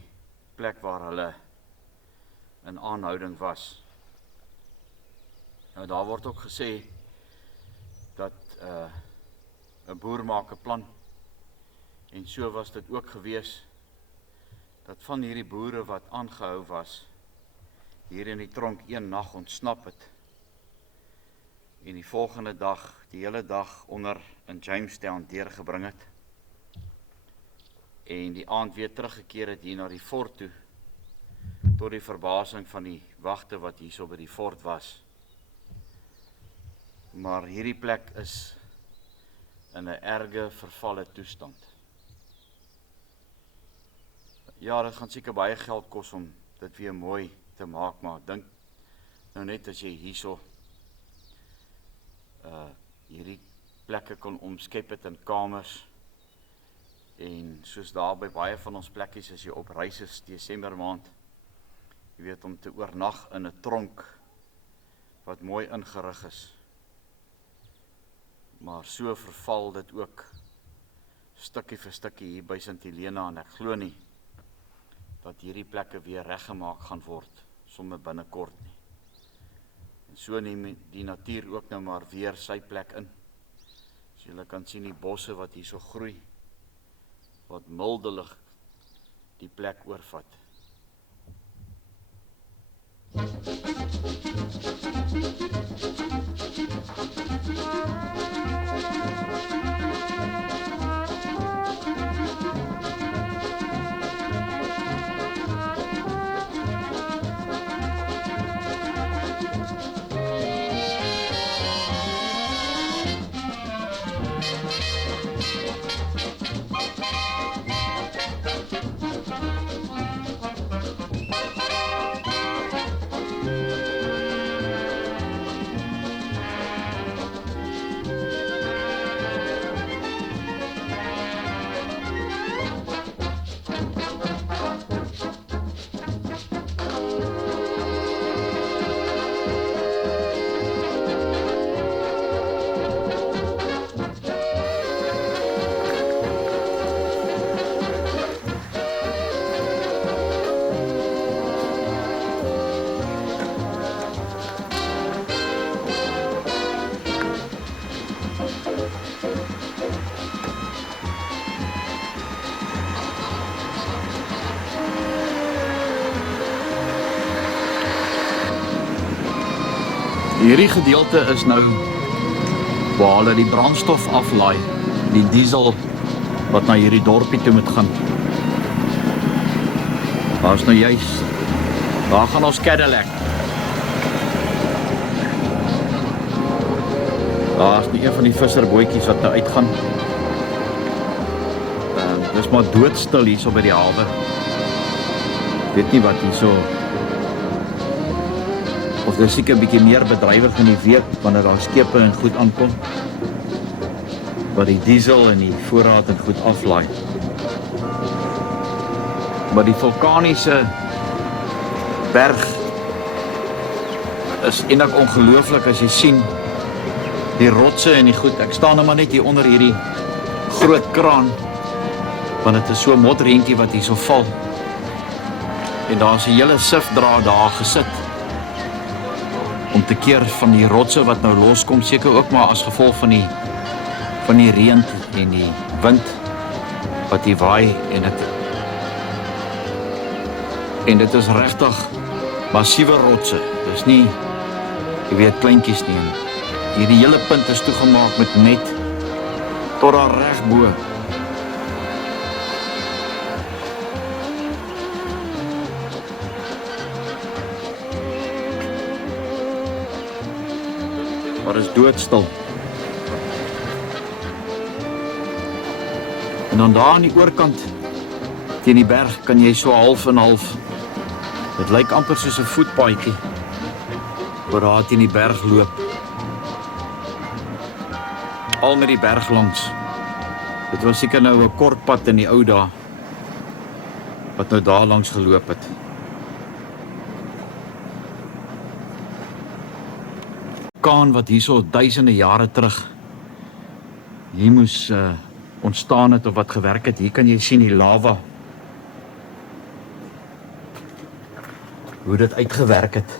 plek waar hulle in aanhouding was. Nou daar word ook gesê dat 'n boer maak 'n plan, en so was dit ook gewees dat van hierdie boere wat aangehou was hier in die tronk een nag ontsnap het en die volgende dag, die hele dag onder in Jamestown deurgebring het en die aand weer teruggekeer het hier na die fort toe, tot die verbasing van die wagte wat hier so by die fort was. Maar hierdie plek is in 'n erge vervalle toestand. Ja, dit gaan seker baie geld kos om dit weer mooi te maak, maar dink nou net as jy hierso hierdie plekke kon omskep het in kamers, en soos daar by baie van ons plekkies as jy op reis is Desember maand, jy weet, om te oornag in 'n tronk wat mooi ingerig is. Maar so verval dit ook stukkie vir stukkie hier by Helena, en ek glo nie dat hierdie plekke weer reggemaak gaan word, sommer binnekort nie. En so neem die natuur ook nou maar weer sy plek in. So julle kan sien die bosse wat hier so groei, wat mildelik die plek oorvat. Hierdie gedeelte is nou waar hulle die brandstof aflaai, die diesel wat na hierdie dorpie toe moet gaan. Daar is nou juist, daar gaan ons Cadillac. Daar is nou een van die visserbootjies wat nou uitgaan. Dis maar doodstil hier so by die hawe. Weet nie wat hier so, of dis seker 'n bietjie meer bedrywig in die week, wanneer daar skepe en goed aankom, wat die diesel en die voorraad en goed aflaai. Maar die vulkaniese berg is eintlik ongelooflik as jy sien, die rotse en die goed. Ek staan nou maar net hier onder hierdie groot kraan, want dit is so 'n modderentjie wat hier so val. En daar is 'n hele sifdraad daar gesit, om te keer van die rotse wat nou loskom, seker ook maar as gevolg van die reën en die wind wat hier waai, en dit is regtig massiewe rotse. Dis nie, jy weet, kleintjies nie. Hierdie hele punt is toegemaak met net tot daar reg bo. Maar is doodstil. En dan daar aan die oorkant, teen die berg, kan jy so half en half, dit lyk amper soos 'n voetpaadjie, waar daar teen die berg loop. Al met die berg langs. Dit was seker nou 'n kort pad in die ou dae, wat nou daar langs geloop het. Kaan wat hierso duisende jare terug hier moes ontstaan het of wat gewerk het. Hier kan jy sien die lava, hoe dit uitgewerk het.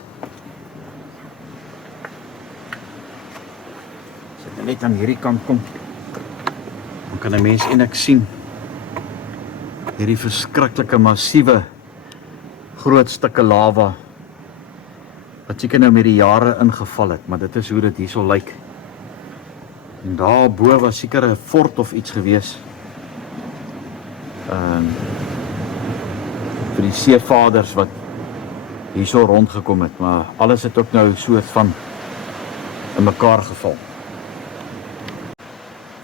As ek net aan hierdie kant kom, dan kan 'n mens eintlik sien hierdie verskriklike massiewe groot stukke lava wat seker nou met die jare ingeval het, maar dit is hoe dit hierso lyk. En daar bo was seker 'n fort of iets gewees. Vir die seevaders wat hierso rondgekom het, maar alles het ook nou soort van in mekaar geval.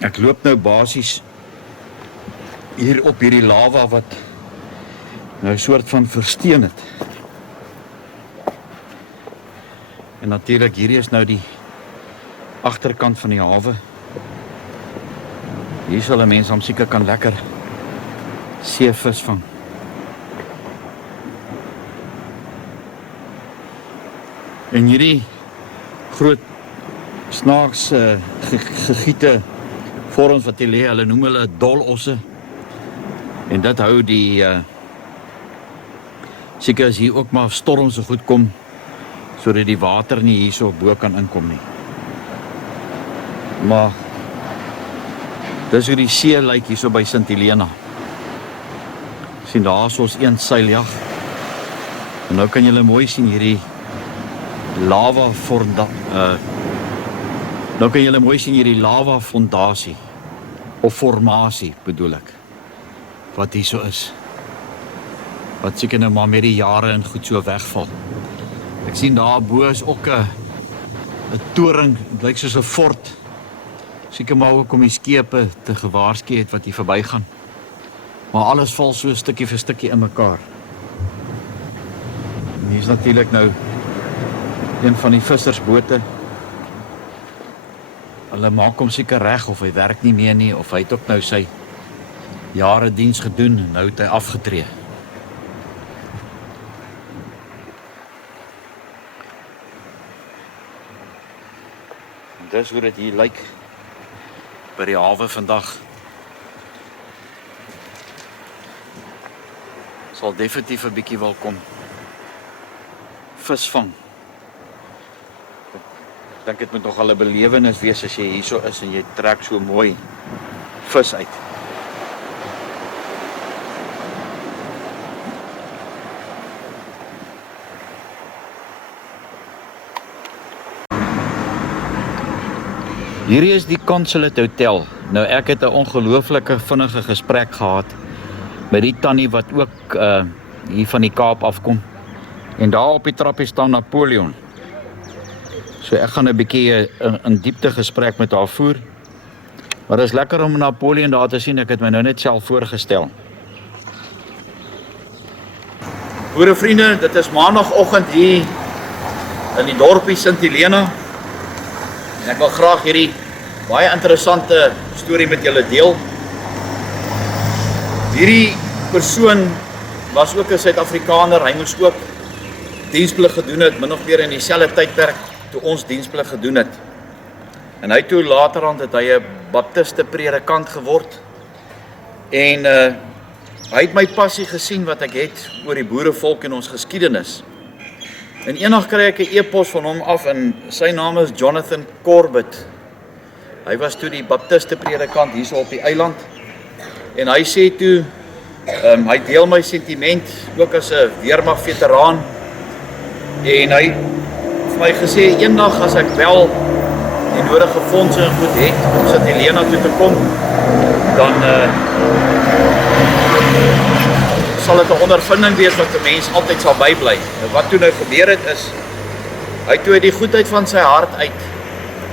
Ek loop nou basies hier op hierdie lava wat nou soort van versteen het. En natuurlik hierdie is nou die agterkant van die hawe. Hier sal 'n mens hom seker kan lekker seevis vang. En hierdie groot snaaks gegiete vorms wat hier lê, hulle noem hulle dolosse. En dit hou die Seker as hier ook maar storm so goed kom, sodat die water nie hier so bo kan inkom nie. Maar dis hoe die see lyk hier so by Sint Helena. Sien daar is ons een seiljag. En nou kan julle mooi sien hierdie lava nou kan julle mooi sien hierdie lava fondasie of formasie bedoel ek. Wat hier so is. Wat seker nou maar met die jare en goed so wegval. Ek sien daar bo is ook 'n toring, dit lyk soos 'n fort. Seker maar ook om die skepe te gewaarsku het wat hier verbygaan. Maar alles val so stukkie vir stukkie in mekaar. En hier is natuurlik nou een van die vissersbote. Hulle maak hom seker reg of hy werk nie meer nie of hy het ook nou sy jare diens gedoen en nou het hy afgetree. En dis hoe dit hier lyk by die hawe vandag. Sal definitief 'n bietjie wil kom visvang. Ek dink dit moet nog al 'n belewenis wees as jy hier so is en jy trek so mooi vis uit. Hierdie is die Consulate Hotel. Nou ek het 'n ongelooflike vinnige gesprek gehad met die tannie wat ook hier van die Kaap afkom. En daar op die trappie staan Napoleon. So ek gaan 'n bietjie 'n diepte gesprek met haar voer. Maar dit is lekker om Napoleon daar te sien, ek het my nou net self voorgestel. Boerevriende, dit is maandagoggend hier in die dorpie Sint Helena. En ek wil graag hierdie baie interessante storie met julle deel. Hierdie persoon was ook 'n Suid-Afrikaner, hy moes ook diensplig gedoen het, min of meer in dieselfde tydperk toe ons diensplig gedoen het. En hy toe laterand het hy 'n Baptiste predikant geword. En hy het my passie gesien wat ek het oor die Boerevolk en ons geskiedenis. En eendag kry ek 'n e-pos van hom af en sy naam is Jonathan Corbett. Hy was toe die Baptiste predikant hierso op die eiland. En hy sê toe, hy deel my sentiment, ook as 'n weermag veteraan. En hy het vir my gesê, eendag as ek wel die nodige fondse en goed het om Sint Helena toe te kom, dan sal dit 'n ondervinding wees wat 'n mens altyd sal bybly. En wat toe nou gebeur het is, hy toe uit die goedheid van sy hart uit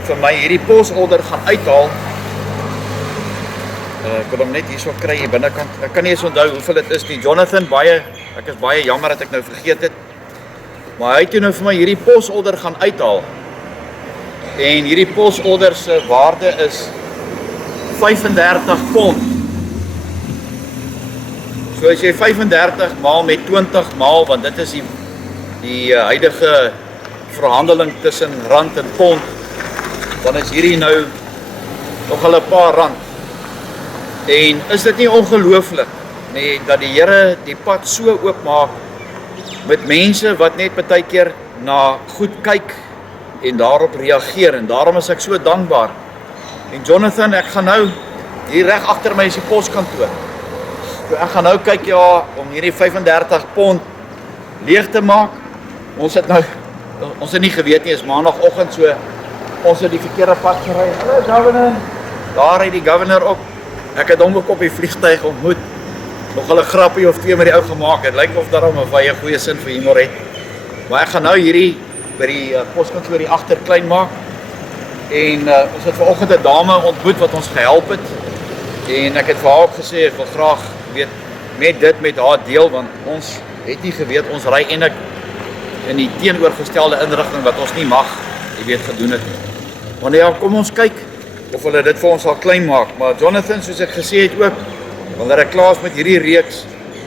vir my hierdie posorder gaan uithaal. Ek wil hom net hierso kry hier binnekant. Ek kan nie eens onthou hoeveel dit is nie. Jonathan, ek is baie jammer dat ek nou vergeet het. Maar hy het toe nou vir my hierdie posorder gaan uithaal. En hierdie posorder se waarde is 35 pond. So as jy 35 maal met 20 maal, want dit is die huidige verhandeling tussen rand en pond, dan is hierdie nou nogal 'n paar rand. En is dit nie ongelooflik nie, dat die Here die pad so oopmaak met mense wat net baie keer na goed kyk en daarop reageer, en daarom is ek so dankbaar. En Jonathan, ek gaan nou, hier reg agter my is die poskantoor. So ek gaan nou kyk, ja, om hierdie 35 pond leeg te maak. Ons het nie geweet nie, is maandagoggend, so ons het die verkeerde pad gery. Hallo governor, daar het die governor op. Ek het hom ook op die vliegtuig ontmoet. Nog 'n grappie of twee met die ou gemaak. Dit lyk of daarom 'n baie goeie sin vir humor het. Maar ek gaan nou hierdie by die poskantoor hier agter klein maak. En ons het vanoggend 'n dame ontmoet wat ons gehelp het. En ek het vir haar ook gesê ek wil graag met haar deel, want ons het nie geweet ons ry eintlik in die teenoorgestelde inrigting wat ons nie mag, gedoen het nie. Maar ja, kom ons kyk of hulle dit vir ons sal klein maak. Maar Jonathan, soos ek gesê het ook, wanneer ek klaar is met hierdie reeks,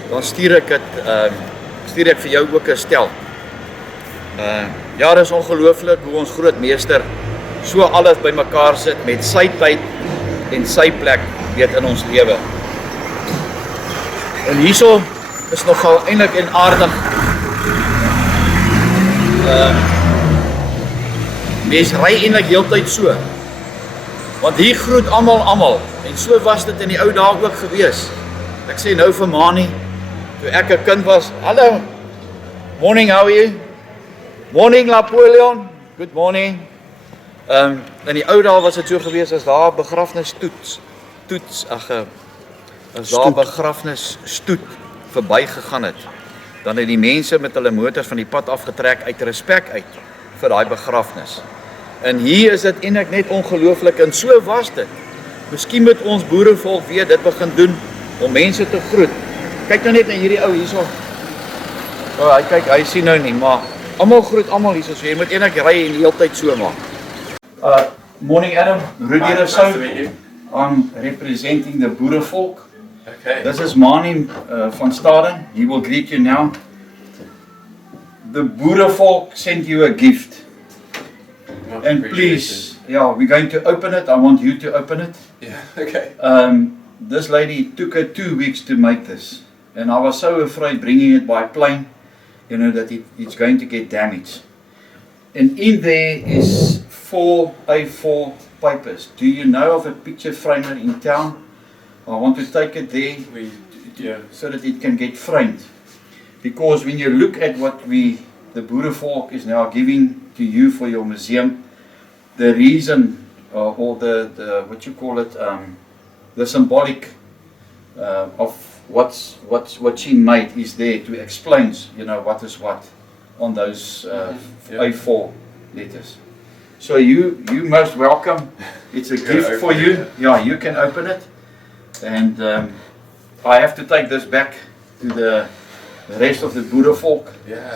dan stuur ek vir jou ook 'n stel. Ja, dit is ongelooflik hoe ons groot meester so alles bymekaar sit met sy tyd en sy plek in ons lewe. En hierso is nogal eintlik en aardig Mens ry eintlik heeltyd so. Want hier groet almal en so was dit in die ou dae ook gewees. Ek sê nou vir Mani, toe ek 'n kind was, hallo, morning, how are you? Morning, Napoleon, good morning. In die ou dae was dit so gewees as daar as daar begrafnisstoet verbygegaan het, dan het die mense met hulle motors van die pad afgetrek uit respek uit vir daai begrafnis. En hier is dit eintlik net ongelooflik en so was dit. Miskien moet ons boerevolk weer dit begin doen om mense te groet. Kyk nou net na hierdie ou hierso. Hy kyk, hy sien nou nie, maar almal groet almal hierso. So jy moet eintlik ry en die hele tyd so maak. Morning Adam, Rudy Rousseau. I'm representing the Boerevolk. Okay. This is Mani van Staden. He will greet you now. The Boerevolk sent you a gift. Much And please, yeah, we're going to open it. I want you to open it. Yeah, okay. This lady took her 2 weeks to make this. And I was so afraid bringing it by plane, you know, that it's going to get damaged. And in there is 4 A4 papers. Do you know of a picture framer in town? I want to take it there so that it can get framed. Because when you look at what the Boerevolk is now giving to you for your museum, the reason or the what you call it, the symbolic of what she made is there to explain, you know, what is what on those A4 letters. So you most welcome. It's a gift for you. Yeah, you can open it. And I have to take this back to the rest of the Boerevolk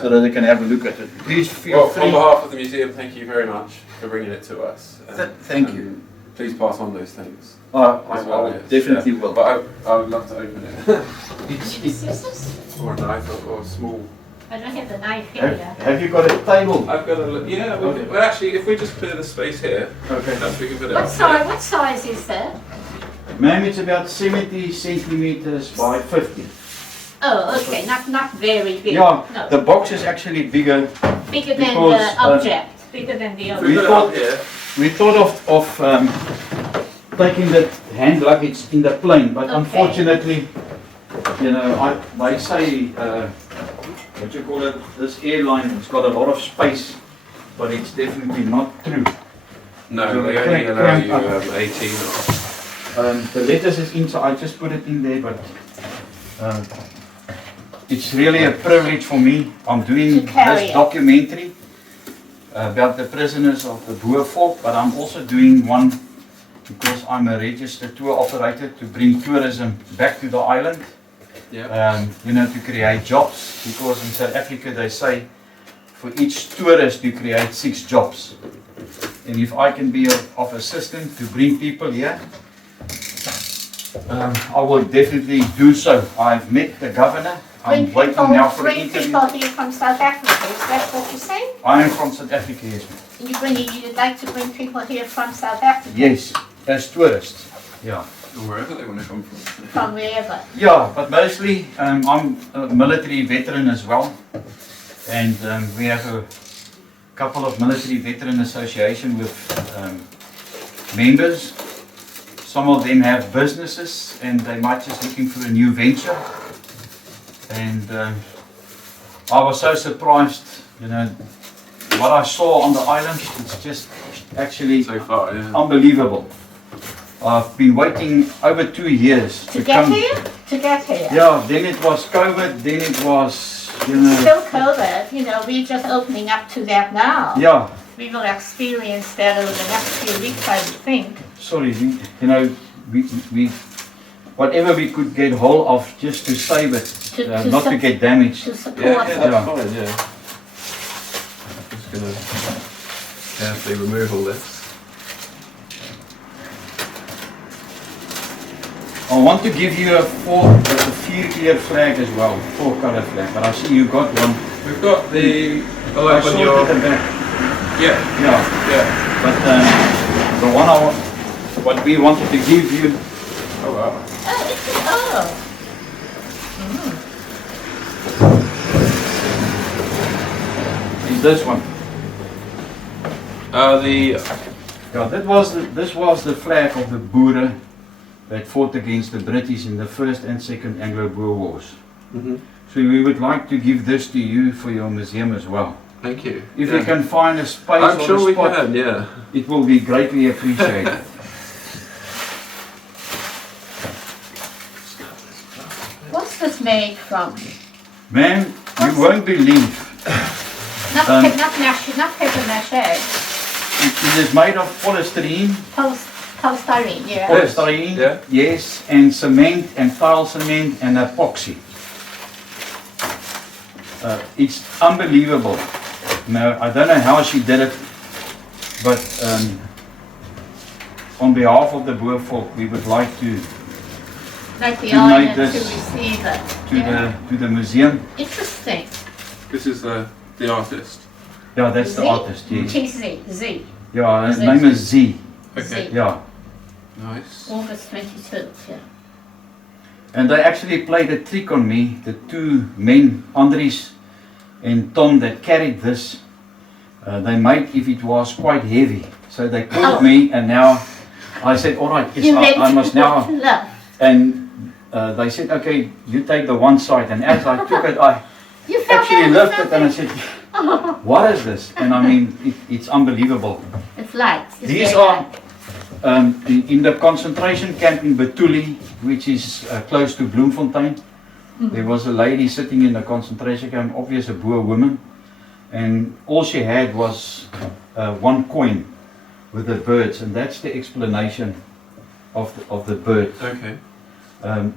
so that they can have a look at it. Please feel free. On behalf of the museum, thank you very much for bringing it to us. Thank you. Please pass on those things. I yes. definitely will. But I would love to open it. Scissors? Or a knife or a small. I don't have the knife here. Have you got a table? I've got a look. Yeah, well actually, if we just clear the space here, Okay. perhaps we can put it What up. size? What size is that? Ma'am, it's about 70 centimeters by 50. Oh, okay, not very big. Yeah, No. the box is actually bigger. Bigger than because, the object. Bigger than the If object. we We put it thought- up here. We thought of taking the hand luggage in the plane, but Okay. unfortunately, you know, they say, what you call it, this airline has got a lot of space, but it's definitely not true. No, So they we only crank allow you up. 18 or. The letters is inside, I just put it in there, but it's really a privilege for me. I'm doing To carry this it. documentary about the prisoners of the Boerevolk, but I'm also doing one because I'm a registered tour operator to bring tourism back to the island. Yeah. You know, to create jobs, because in South Africa they say for each tourist you create 6 jobs. And if I can be of assistance to bring people here, I will definitely do so. I've met the governor. I'm waiting now for the Bring interview. people here from South Africa, is that what you're saying? I am from South Africa, yes, ma'am. You'd like to bring people here from South Africa? Yes, as tourists. Yeah. Or wherever they want to come from. From wherever? Yeah, but mostly I'm a military veteran as well. And we have a couple of military veteran association with members. Some of them have businesses and they might just looking for a new venture. And I was so surprised, you know, what I saw on the island. It's just actually So far, yeah. unbelievable. I've been waiting over 2 years To get come. here? To get here? Yeah, then it was COVID, then it was, you know. Still COVID, you know, we're just opening up to that now. Yeah, We will experience that over the next few weeks, I would think. sorry, you know, we whatever we could get hold of just to save it, To not to get damaged. To support Yeah, it. that's Yeah. fine, yeah. I'm just gonna carefully remove all this. I want to give you a 4-clear flag as well, 4-color flag, but I see you got one. We've got the I light saw on it your. at the back. Yeah, Yeah, yeah. but the one what we wanted to give you. Oh wow. Oh, this is, oh. Is this one. The Yeah, this was the flag of the Boere that fought against the British in the First and Second Anglo-Boer Wars. So we would like to give this to you for your museum as well. thank you. If you can find a space I'm or sure a we spot, can. Yeah. it will be greatly appreciated. What's this made from? Man, you won't believe. Not, Um, not paper mache. It is made of polystyrene. Polystyrene, yeah. Polystyrene, Yeah. yes, and cement and tile cement and epoxy. It's unbelievable. No, I don't know how she did it, but on behalf of the Boerevolk, we would like to Like the donate island to this receive it. to the museum. Interesting. This is the artist. Yeah, that's the Z? artist. Yes. TZ, Z. Yeah, his Z. name is Z. Okay. Z. Yeah, Nice. August 22, yeah. and they actually played a trick on me. The two men, Andries and Tom, that carried this. They made if it was quite heavy, so they called me, and now I said, all right, yes, I must now. And they said, okay, you take the one side, and as I took it, I You felt actually that lifted and I said, what is this? And I mean, it's unbelievable. It's light. It's These very are light. in the concentration camp in Betuli, which is close to Bloemfontein. There was a lady sitting in the concentration camp, obviously a Boer woman, and all she had was one coin with the birds, and that's the explanation of the birds. Okay.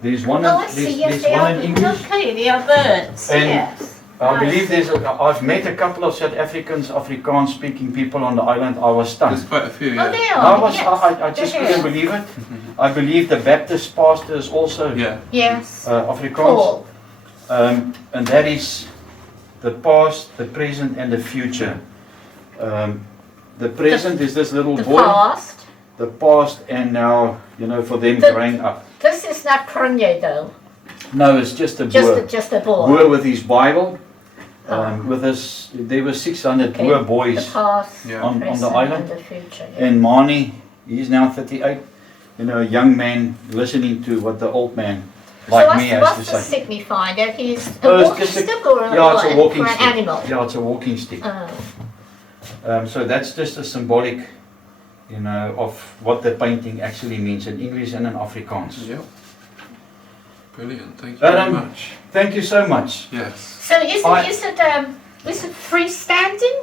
There's one. Oh, I see. Yes, There's they one are. in English. Okay, they are birds. And Yes. I believe I've met a couple of South Africans, Afrikaans speaking people on the island. I was stunned. There's quite a few. Oh, Yeah. they are. Yes. I just They couldn't are. believe it. I believe the Baptiste pastor is also Yeah. Yes. Afrikaans. Paul. And that is the past, the present, and the future. The present is this little The boy. past. The past, and now, for them The- growing up. This is not Kronje though. No, it's just a Boer. Just a boy. Boer with his Bible. Oh. With us, there were 600 Okay. Boer The boys. past, Yeah. On the present, island. and the future. Yeah. And Mani, he's now 38. A young man listening to what the old man, like so me, has to what's this say. signify? That he's a Oh, it's walking just a- stick or a, Yeah, it's a what? walking For an stick. animal? Yeah, it's a walking stick. Oh. So that's just a symbolic, of what the painting actually means in English and in Afrikaans. Yep. Brilliant. Thank you very much. Thank you so much. Yes. So is it freestanding?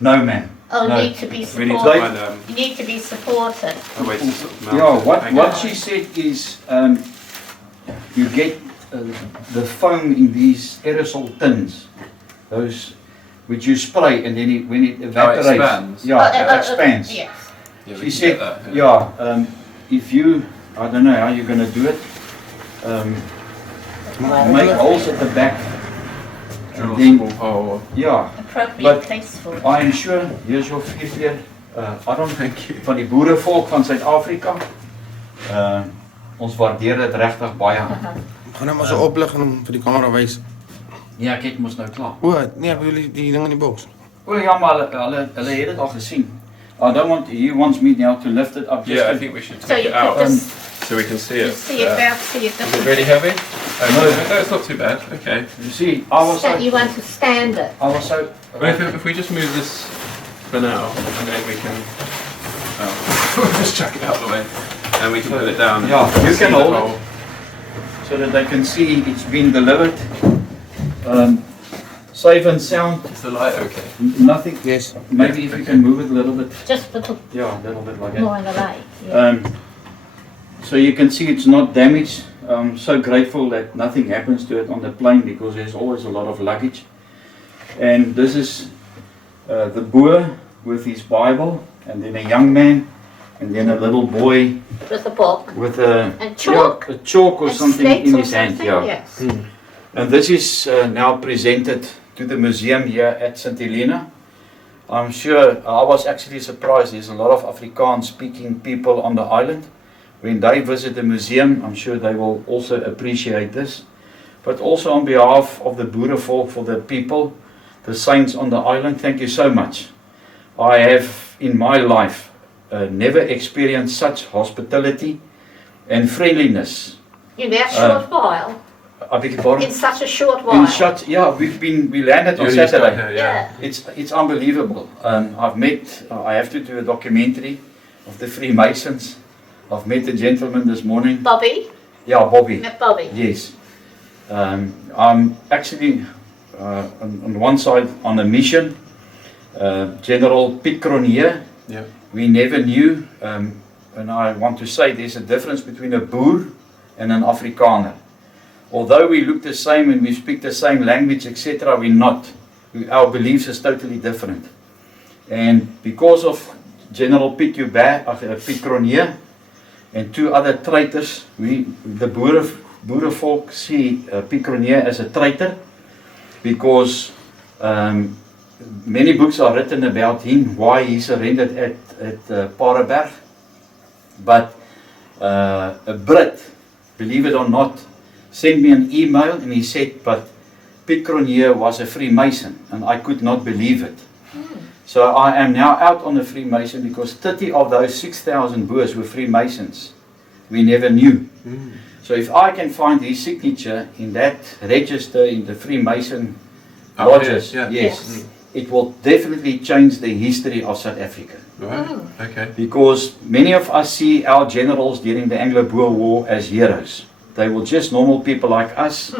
No, man. Oh, No. need to be We need to supported. find You need to be supported. a way to sort of mount Yeah, it. what Okay. she said is you get the foam in these aerosol tins, those which you spray, and then when it evaporates, expands. yeah, it expands. Yes. Yeah, we She can said, get that, yeah, if you, I don't know how you're going to do it, make holes at the back, Drill and a then, small hole. yeah, Appropriate But place for it. I am sure, here's your vierkeer, I don't Thank you. van die Boerevolk van Suid-Afrika. Ons waardeer dit regtig baie. Gaan nou maar so oplig en hom vir die kamera wys. Ja, kyk mos nou klaar. O, nee, ek bedoel die ding in die boks. O ja, maar hulle het dit al gesien. I don't want, he wants me now to lift it up just Yeah, I to, think we should So take you it out put this, so we can see you it. see it there, see it Is it really heavy? Oh, no, it's not too bad. Okay. you see, I was So you so, want to stand it. I was so, Well, if we just move this for now, and then we can just chuck it out of the way, and we can put it down. Yeah, and you see can the hold it. hole. so that they can see it's been delivered. Safe and sound, Is the light okay? nothing, Yes. maybe if you can move it a little bit, Just a little yeah, a little bit like that. more in the light. Yeah. So you can see it's not damaged. I'm so grateful that nothing happens to it on the plane because there's always a lot of luggage. And this is the Boer with his Bible, and then a young man, and then a little boy With a book. with a, And chalk. yeah, a chalk or And something slates in or his hand. something, Yeah. Yes. And this is now presented to the museum here at St. Helena. I'm sure, I was actually surprised, there's a lot of Afrikaans speaking people on the island. When they visit the museum, I'm sure they will also appreciate this. But also on behalf of the Boerevolk, for the people, the saints on the island. Thank you so much. I have in my life never experienced such hospitality and friendliness. In that short while. I beg your pardon? In such a short while. Yeah, we landed on Saturday. Yeah. It's unbelievable. I have to do a documentary of the Freemasons. I've met a gentleman this morning. Bobby? Yeah, Bobby. Met Bobby. Yes. I'm actually on one side on a mission. General Piet. Yeah. We never knew, and I want to say there's a difference between a Boer and an Afrikaner. Although we look the same and we speak the same language, etc., we're not. Our beliefs is totally different. And because of General Piet and two other traitors, the Boerevolk see Piet as a traitor, because many books are written about him, why he surrendered at Paardeberg. But a Brit, believe it or not, sent me an email and he said, but Piet was a Freemason, and I could not believe it. So I am now out on the Freemason, because 30 of those 6,000 Boers were Freemasons. We never knew. So if I can find his signature in that register in the Freemason lodges, yes, it will definitely change the history of South Africa. Right. Okay. Because many of us see our generals during the Anglo-Boer War as heroes. They were just normal people like us.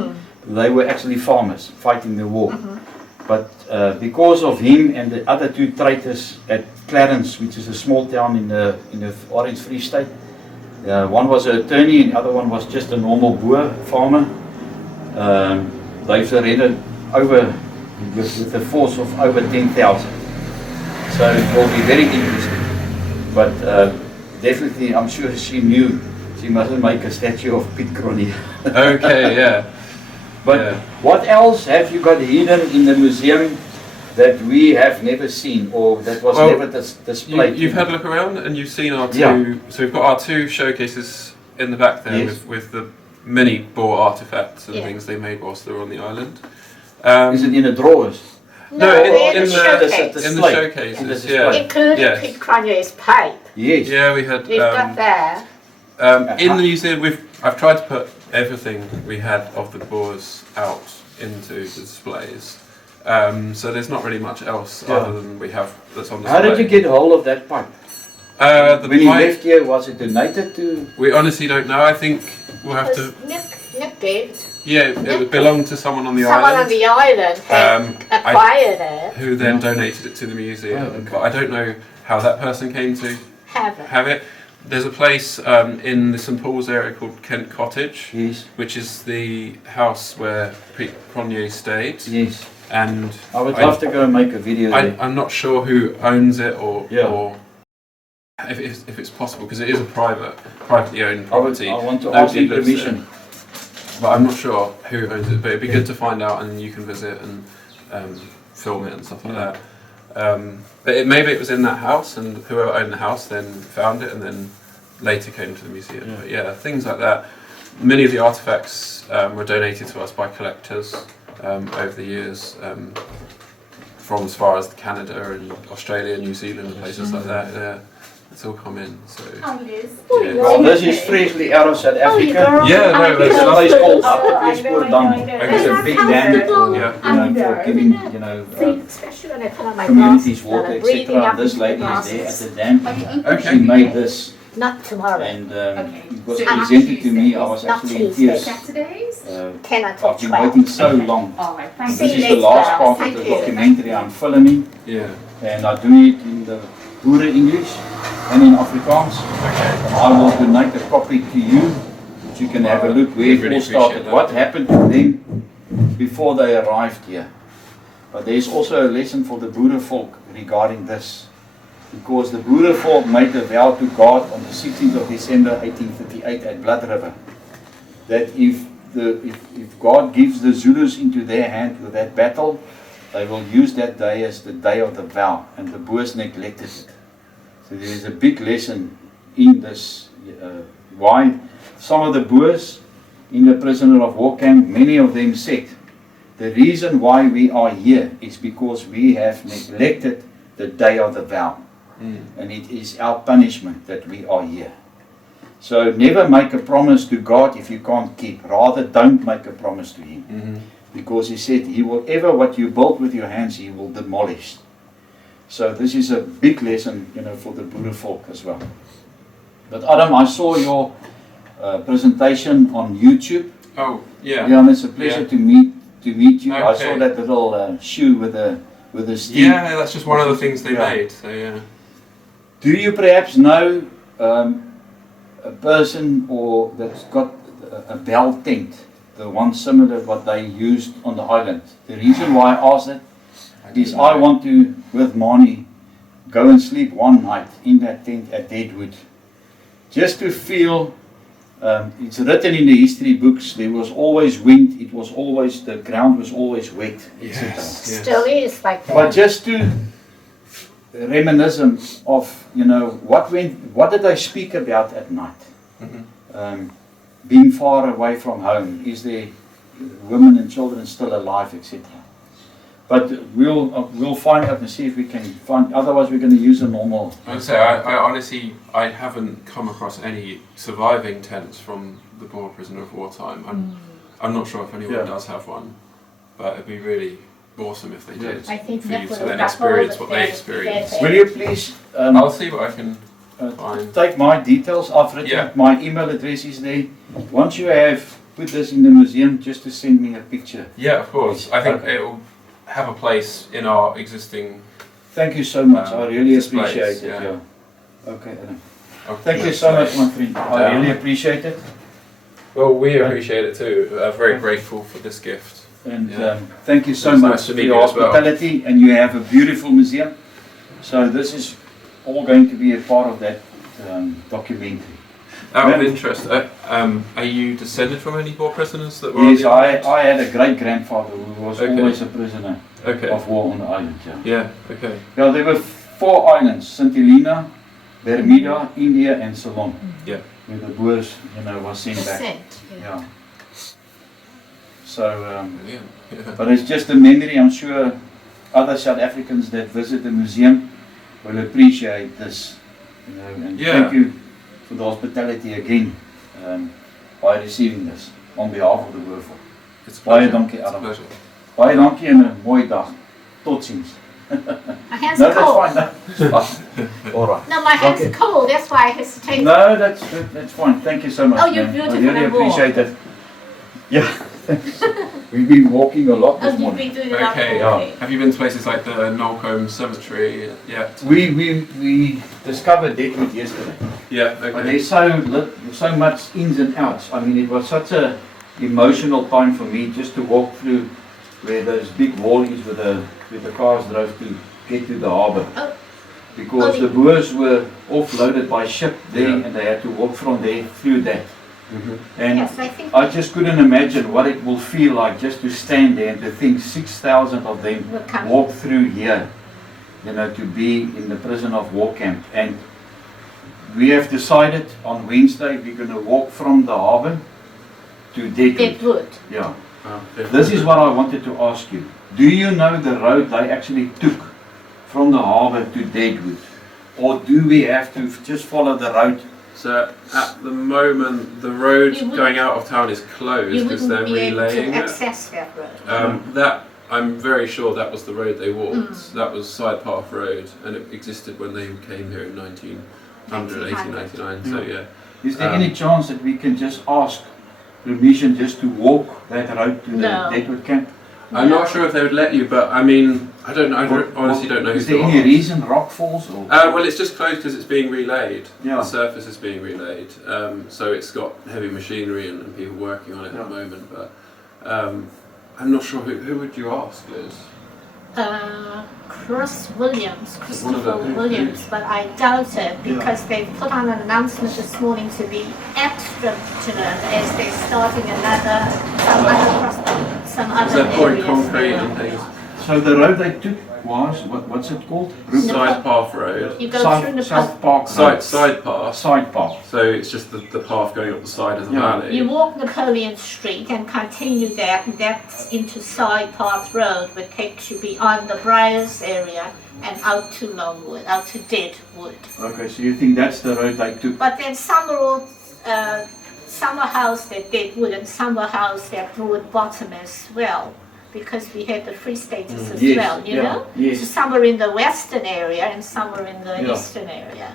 They were actually farmers fighting the war. But because of him and the other two traitors at Clarence, which is a small town in the Orange Free State, one was an attorney and the other one was just a normal Boer farmer. They surrendered over with a force of over 10,000. So it will be very interesting. But definitely, I'm sure she knew she mustn't make a statue of Piet. Okay, yeah. But what else have you got hidden in the museum that we have never seen, or that was never displayed? You've had a look around and you've seen our two, so we've got our two showcases in the back there, with the many Boer artifacts and things they made whilst they were on the island. Is it in the drawers? No, in the Including showcases, Piet pipe. Yes. Yeah, we had. We've got there. In the museum, I've tried to put everything we had of the Boers out into the displays. So there's not really much else other than we have that's on display. How did you get hold of that pipe? When you left here, was it donated to? We honestly don't know. I think we'll have to. Nick did. Yeah, it belonged to someone on the Someone island. on the island had acquired it. Who then donated it to the museum. But I don't know how that person came to have it. There's a place in the St Paul's area called Kent Cottage, which is the house where Piet stayed. Yes. And I would love to go and make a video there. I'm not sure who owns it or if it's possible, because it is a privately owned property. I want to ask him permission. But I'm not sure who owns it, but it'd be good to find out, and you can visit and film it and stuff like that. But maybe it was in that house, and whoever owned the house then found it and then later came to the museum. But yeah, things like that. Many of the artifacts were donated to us by collectors over the years, from as far as Canada and Australia, New Zealand and places like that. Yeah. It's all come in, so. Well, this is freshly out of South Africa. Yeah, no, it's a place called Upper. It's a big land for giving, communities water, etc. This lady is there at the dam. She made this. Not tomorrow. And it was presented to me. I was actually in tears. 10 until I've been waiting so long. This is the last part of the documentary I'm filming. Yeah. And I do it in the Boere English and in Afrikaans. I will donate a copy to you, so you can have a look where it all started, what happened to them before they arrived here. But there is also a lesson for the Boerevolk regarding this, because the Boerevolk made a vow to God on the 16th of December 1838 at Blood River, that if God gives the Zulus into their hand with that battle, they will use that day as the day of the vow, and the Boers neglected it. So there is a big lesson in this, why some of the Boers in the prisoner of war camp, many of them said the reason why we are here is because we have neglected the day of the vow. And it is our punishment that we are here. So never make a promise to God if you can't keep. Rather, don't make a promise to Him. Because He said, He will ever what you build with your hands, He will demolish. So this is a big lesson, for the Boerevolk as well. But Adam, I saw your presentation on YouTube. Oh, yeah. Yeah, and it's a pleasure to meet you. Okay. I saw that little shoe with a stick. Yeah, that's just one of the things they made. So yeah. Do you perhaps know a person or that's got a bell tent, the one similar to what they used on the island? The reason why I asked that is I want to, with Mani, go and sleep one night in that tent at Deadwood, just to feel. It's written in the history books. There was always wind. It was always the ground was always wet, etc. Yes. Still is like that. But just to reminiscence of what did they speak about at night? Being far away from home. Is there women and children still alive, etc. But we'll find out and see if we can find. Otherwise, we're going to use a normal. I'd say I honestly haven't come across any surviving tents from the Boer prisoner of war time. I'm not sure if anyone does have one, but it'd be really awesome if they did. I think for you Nick to would then have experience what all they the- experienced. Will you please I'll see what I can find. take my details? I've written Yeah. my email address is there. Once you have put this in the museum, just to send me a picture. Yeah, of course. I think Okay. it will have a place in our existing. Thank you so much. I really displays, appreciate it. yeah. Yeah. Okay, Adam. of Thank you so much, my friend. I really appreciate it. Well, we appreciate it too. Very grateful for this gift. And Yeah. thank you so It's much nice to for meet your you as well. hospitality, and you have a beautiful museum. So this is all going to be a part of that documentary. Out of Yeah. interest, are you descended from any Boer prisoners that were on Yes, the island? I had a great grandfather who was Okay. always a prisoner Okay. of war on the island. Yeah. Yeah. Okay. Yeah, there were 4 islands: St. Helena, Bermuda, India, and Ceylon. Yeah. Where the Boers, was sent back. Percent, Yeah. So. Yeah. But it's just a memory. I'm sure other South Africans that visit the museum will appreciate this. And Yeah. thank you for the hospitality again by receiving this on behalf of the Boerevolk. It's a Baie pleasure. dankie, It's a Adam. pleasure. Baie dankie en 'n mooi dag. Totsiens. My hands No, are that's cold. fine. That's all right. No, my hands Okay. are cold. That's why I hesitate. No, that's fine. Thank you so much. Oh, you're man. beautiful I really and warm. appreciate it. Yeah. Thanks. We've been walking a lot Oh, this you've morning. been doing it Okay. okay. Have you been to places like the Nolcombe Cemetery yet? We discovered Deadwood yesterday. Yeah. But Okay. there's so much ins and outs. I mean, it was such a emotional time for me just to walk through where those big wall is where the cars drove to get to the harbour. Oh. Because Oh, the Boers were offloaded by ship there, Yeah. and they had to walk from there through that. And Yes, I think I just couldn't imagine what it will feel like just to stand there and to think 6,000 of them we'll come. walk through here, to be in the prison of war camp. And we have decided on Wednesday we're going to walk from the harbour to Deadwood. Deadwood. Yeah. This is what I wanted to ask you. Do you know the road they actually took from the harbour to Deadwood? Or do we have to just follow the road? So at the moment, the road You wouldn't- going out of town is You closed because they're wouldn't be able relaying to it. access that road. That I'm very sure that was the road they walked. Mm. That was Side Path Road, and it existed when they came here in 1800, 1899. So yeah. Is there any chance that we can just ask permission just to walk that road to the No. Deadwood camp? I'm No. not sure if they would let you, but I mean, I don't know. I honestly don't know. Is who there to any ask. reason rock falls or? Well, it's just closed because it's being relayed. Yeah. The surface is being relayed, so it's got heavy machinery and people working on it Yeah. at the moment. But I'm not sure who would you ask, Liz? Christopher Williams, but I doubt it because they put on an announcement this morning to be extra vigilant as they're starting some other Is that pouring areas concrete there. and things? So the road they took was, what's it called? Side path road. You go through the South Park Side path. Side path. So it's just the path going up the side of the Yeah. valley. You walk Napoleon Street and continue that, and that's into Side Path Road, which takes you beyond the Briars area and out to Longwood, out to Deadwood. Okay, so you think that's the road they took? But then some are housed at Deadwood and some are housed at Broad Bottom as well, because we had the free status as Yes, well, you yeah, know? yes. So some are in the western area and some are in the Yeah. eastern area.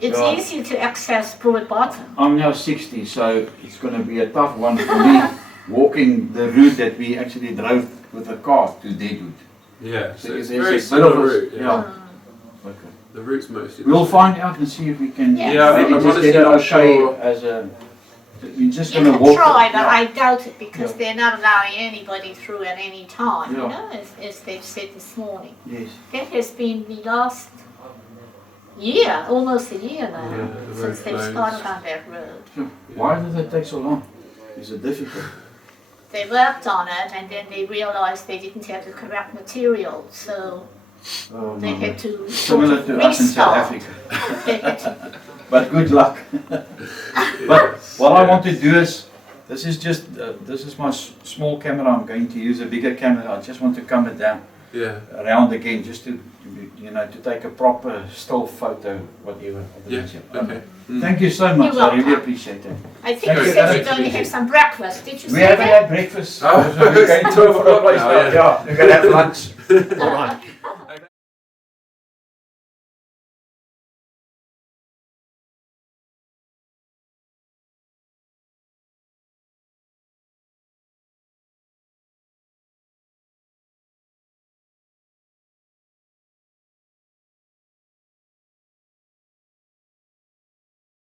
It's Yeah. easy to access Broad Bottom. I'm now 60, so it's going to be a tough one for me walking the route that we actually drove with the car to Deadwood. Yeah, so Because it's there's very a similar bit of a- route. Yeah. Yeah. Okay. The route's mostly. We'll find out and see if we can Yeah. Yeah, maybe I'm just honestly get it not okay sure. as a. We're just You going to can walk. try, but yeah. I doubt it because Yeah. they're not allowing anybody through at any time, you Yeah. know, as they've said this morning. Yes. That has been the last year, almost a year now, Yeah, the since road they've closed. started on that road. So why did it take so long? Is it difficult? They worked on it and then they realized they didn't have the correct material, so Oh, they no. had to sort Similar of to us in South restart. Africa. They had to- But good luck. But what I want to do is, this is just, this is my small camera. I'm going to use a bigger camera. I just want to come it down Yeah. around again, just to, you know, to take a proper still photo, whatever. of the Yeah. museum. Okay. Thank you so much. You're I really welcome. appreciate it. I think Thank you you. said Thank you're going you. to have some breakfast. Did you We say haven't that? had breakfast. Oh, so we're going it's to 12 o'clock place now, now. yeah. Yeah, we're going to have lunch. All right.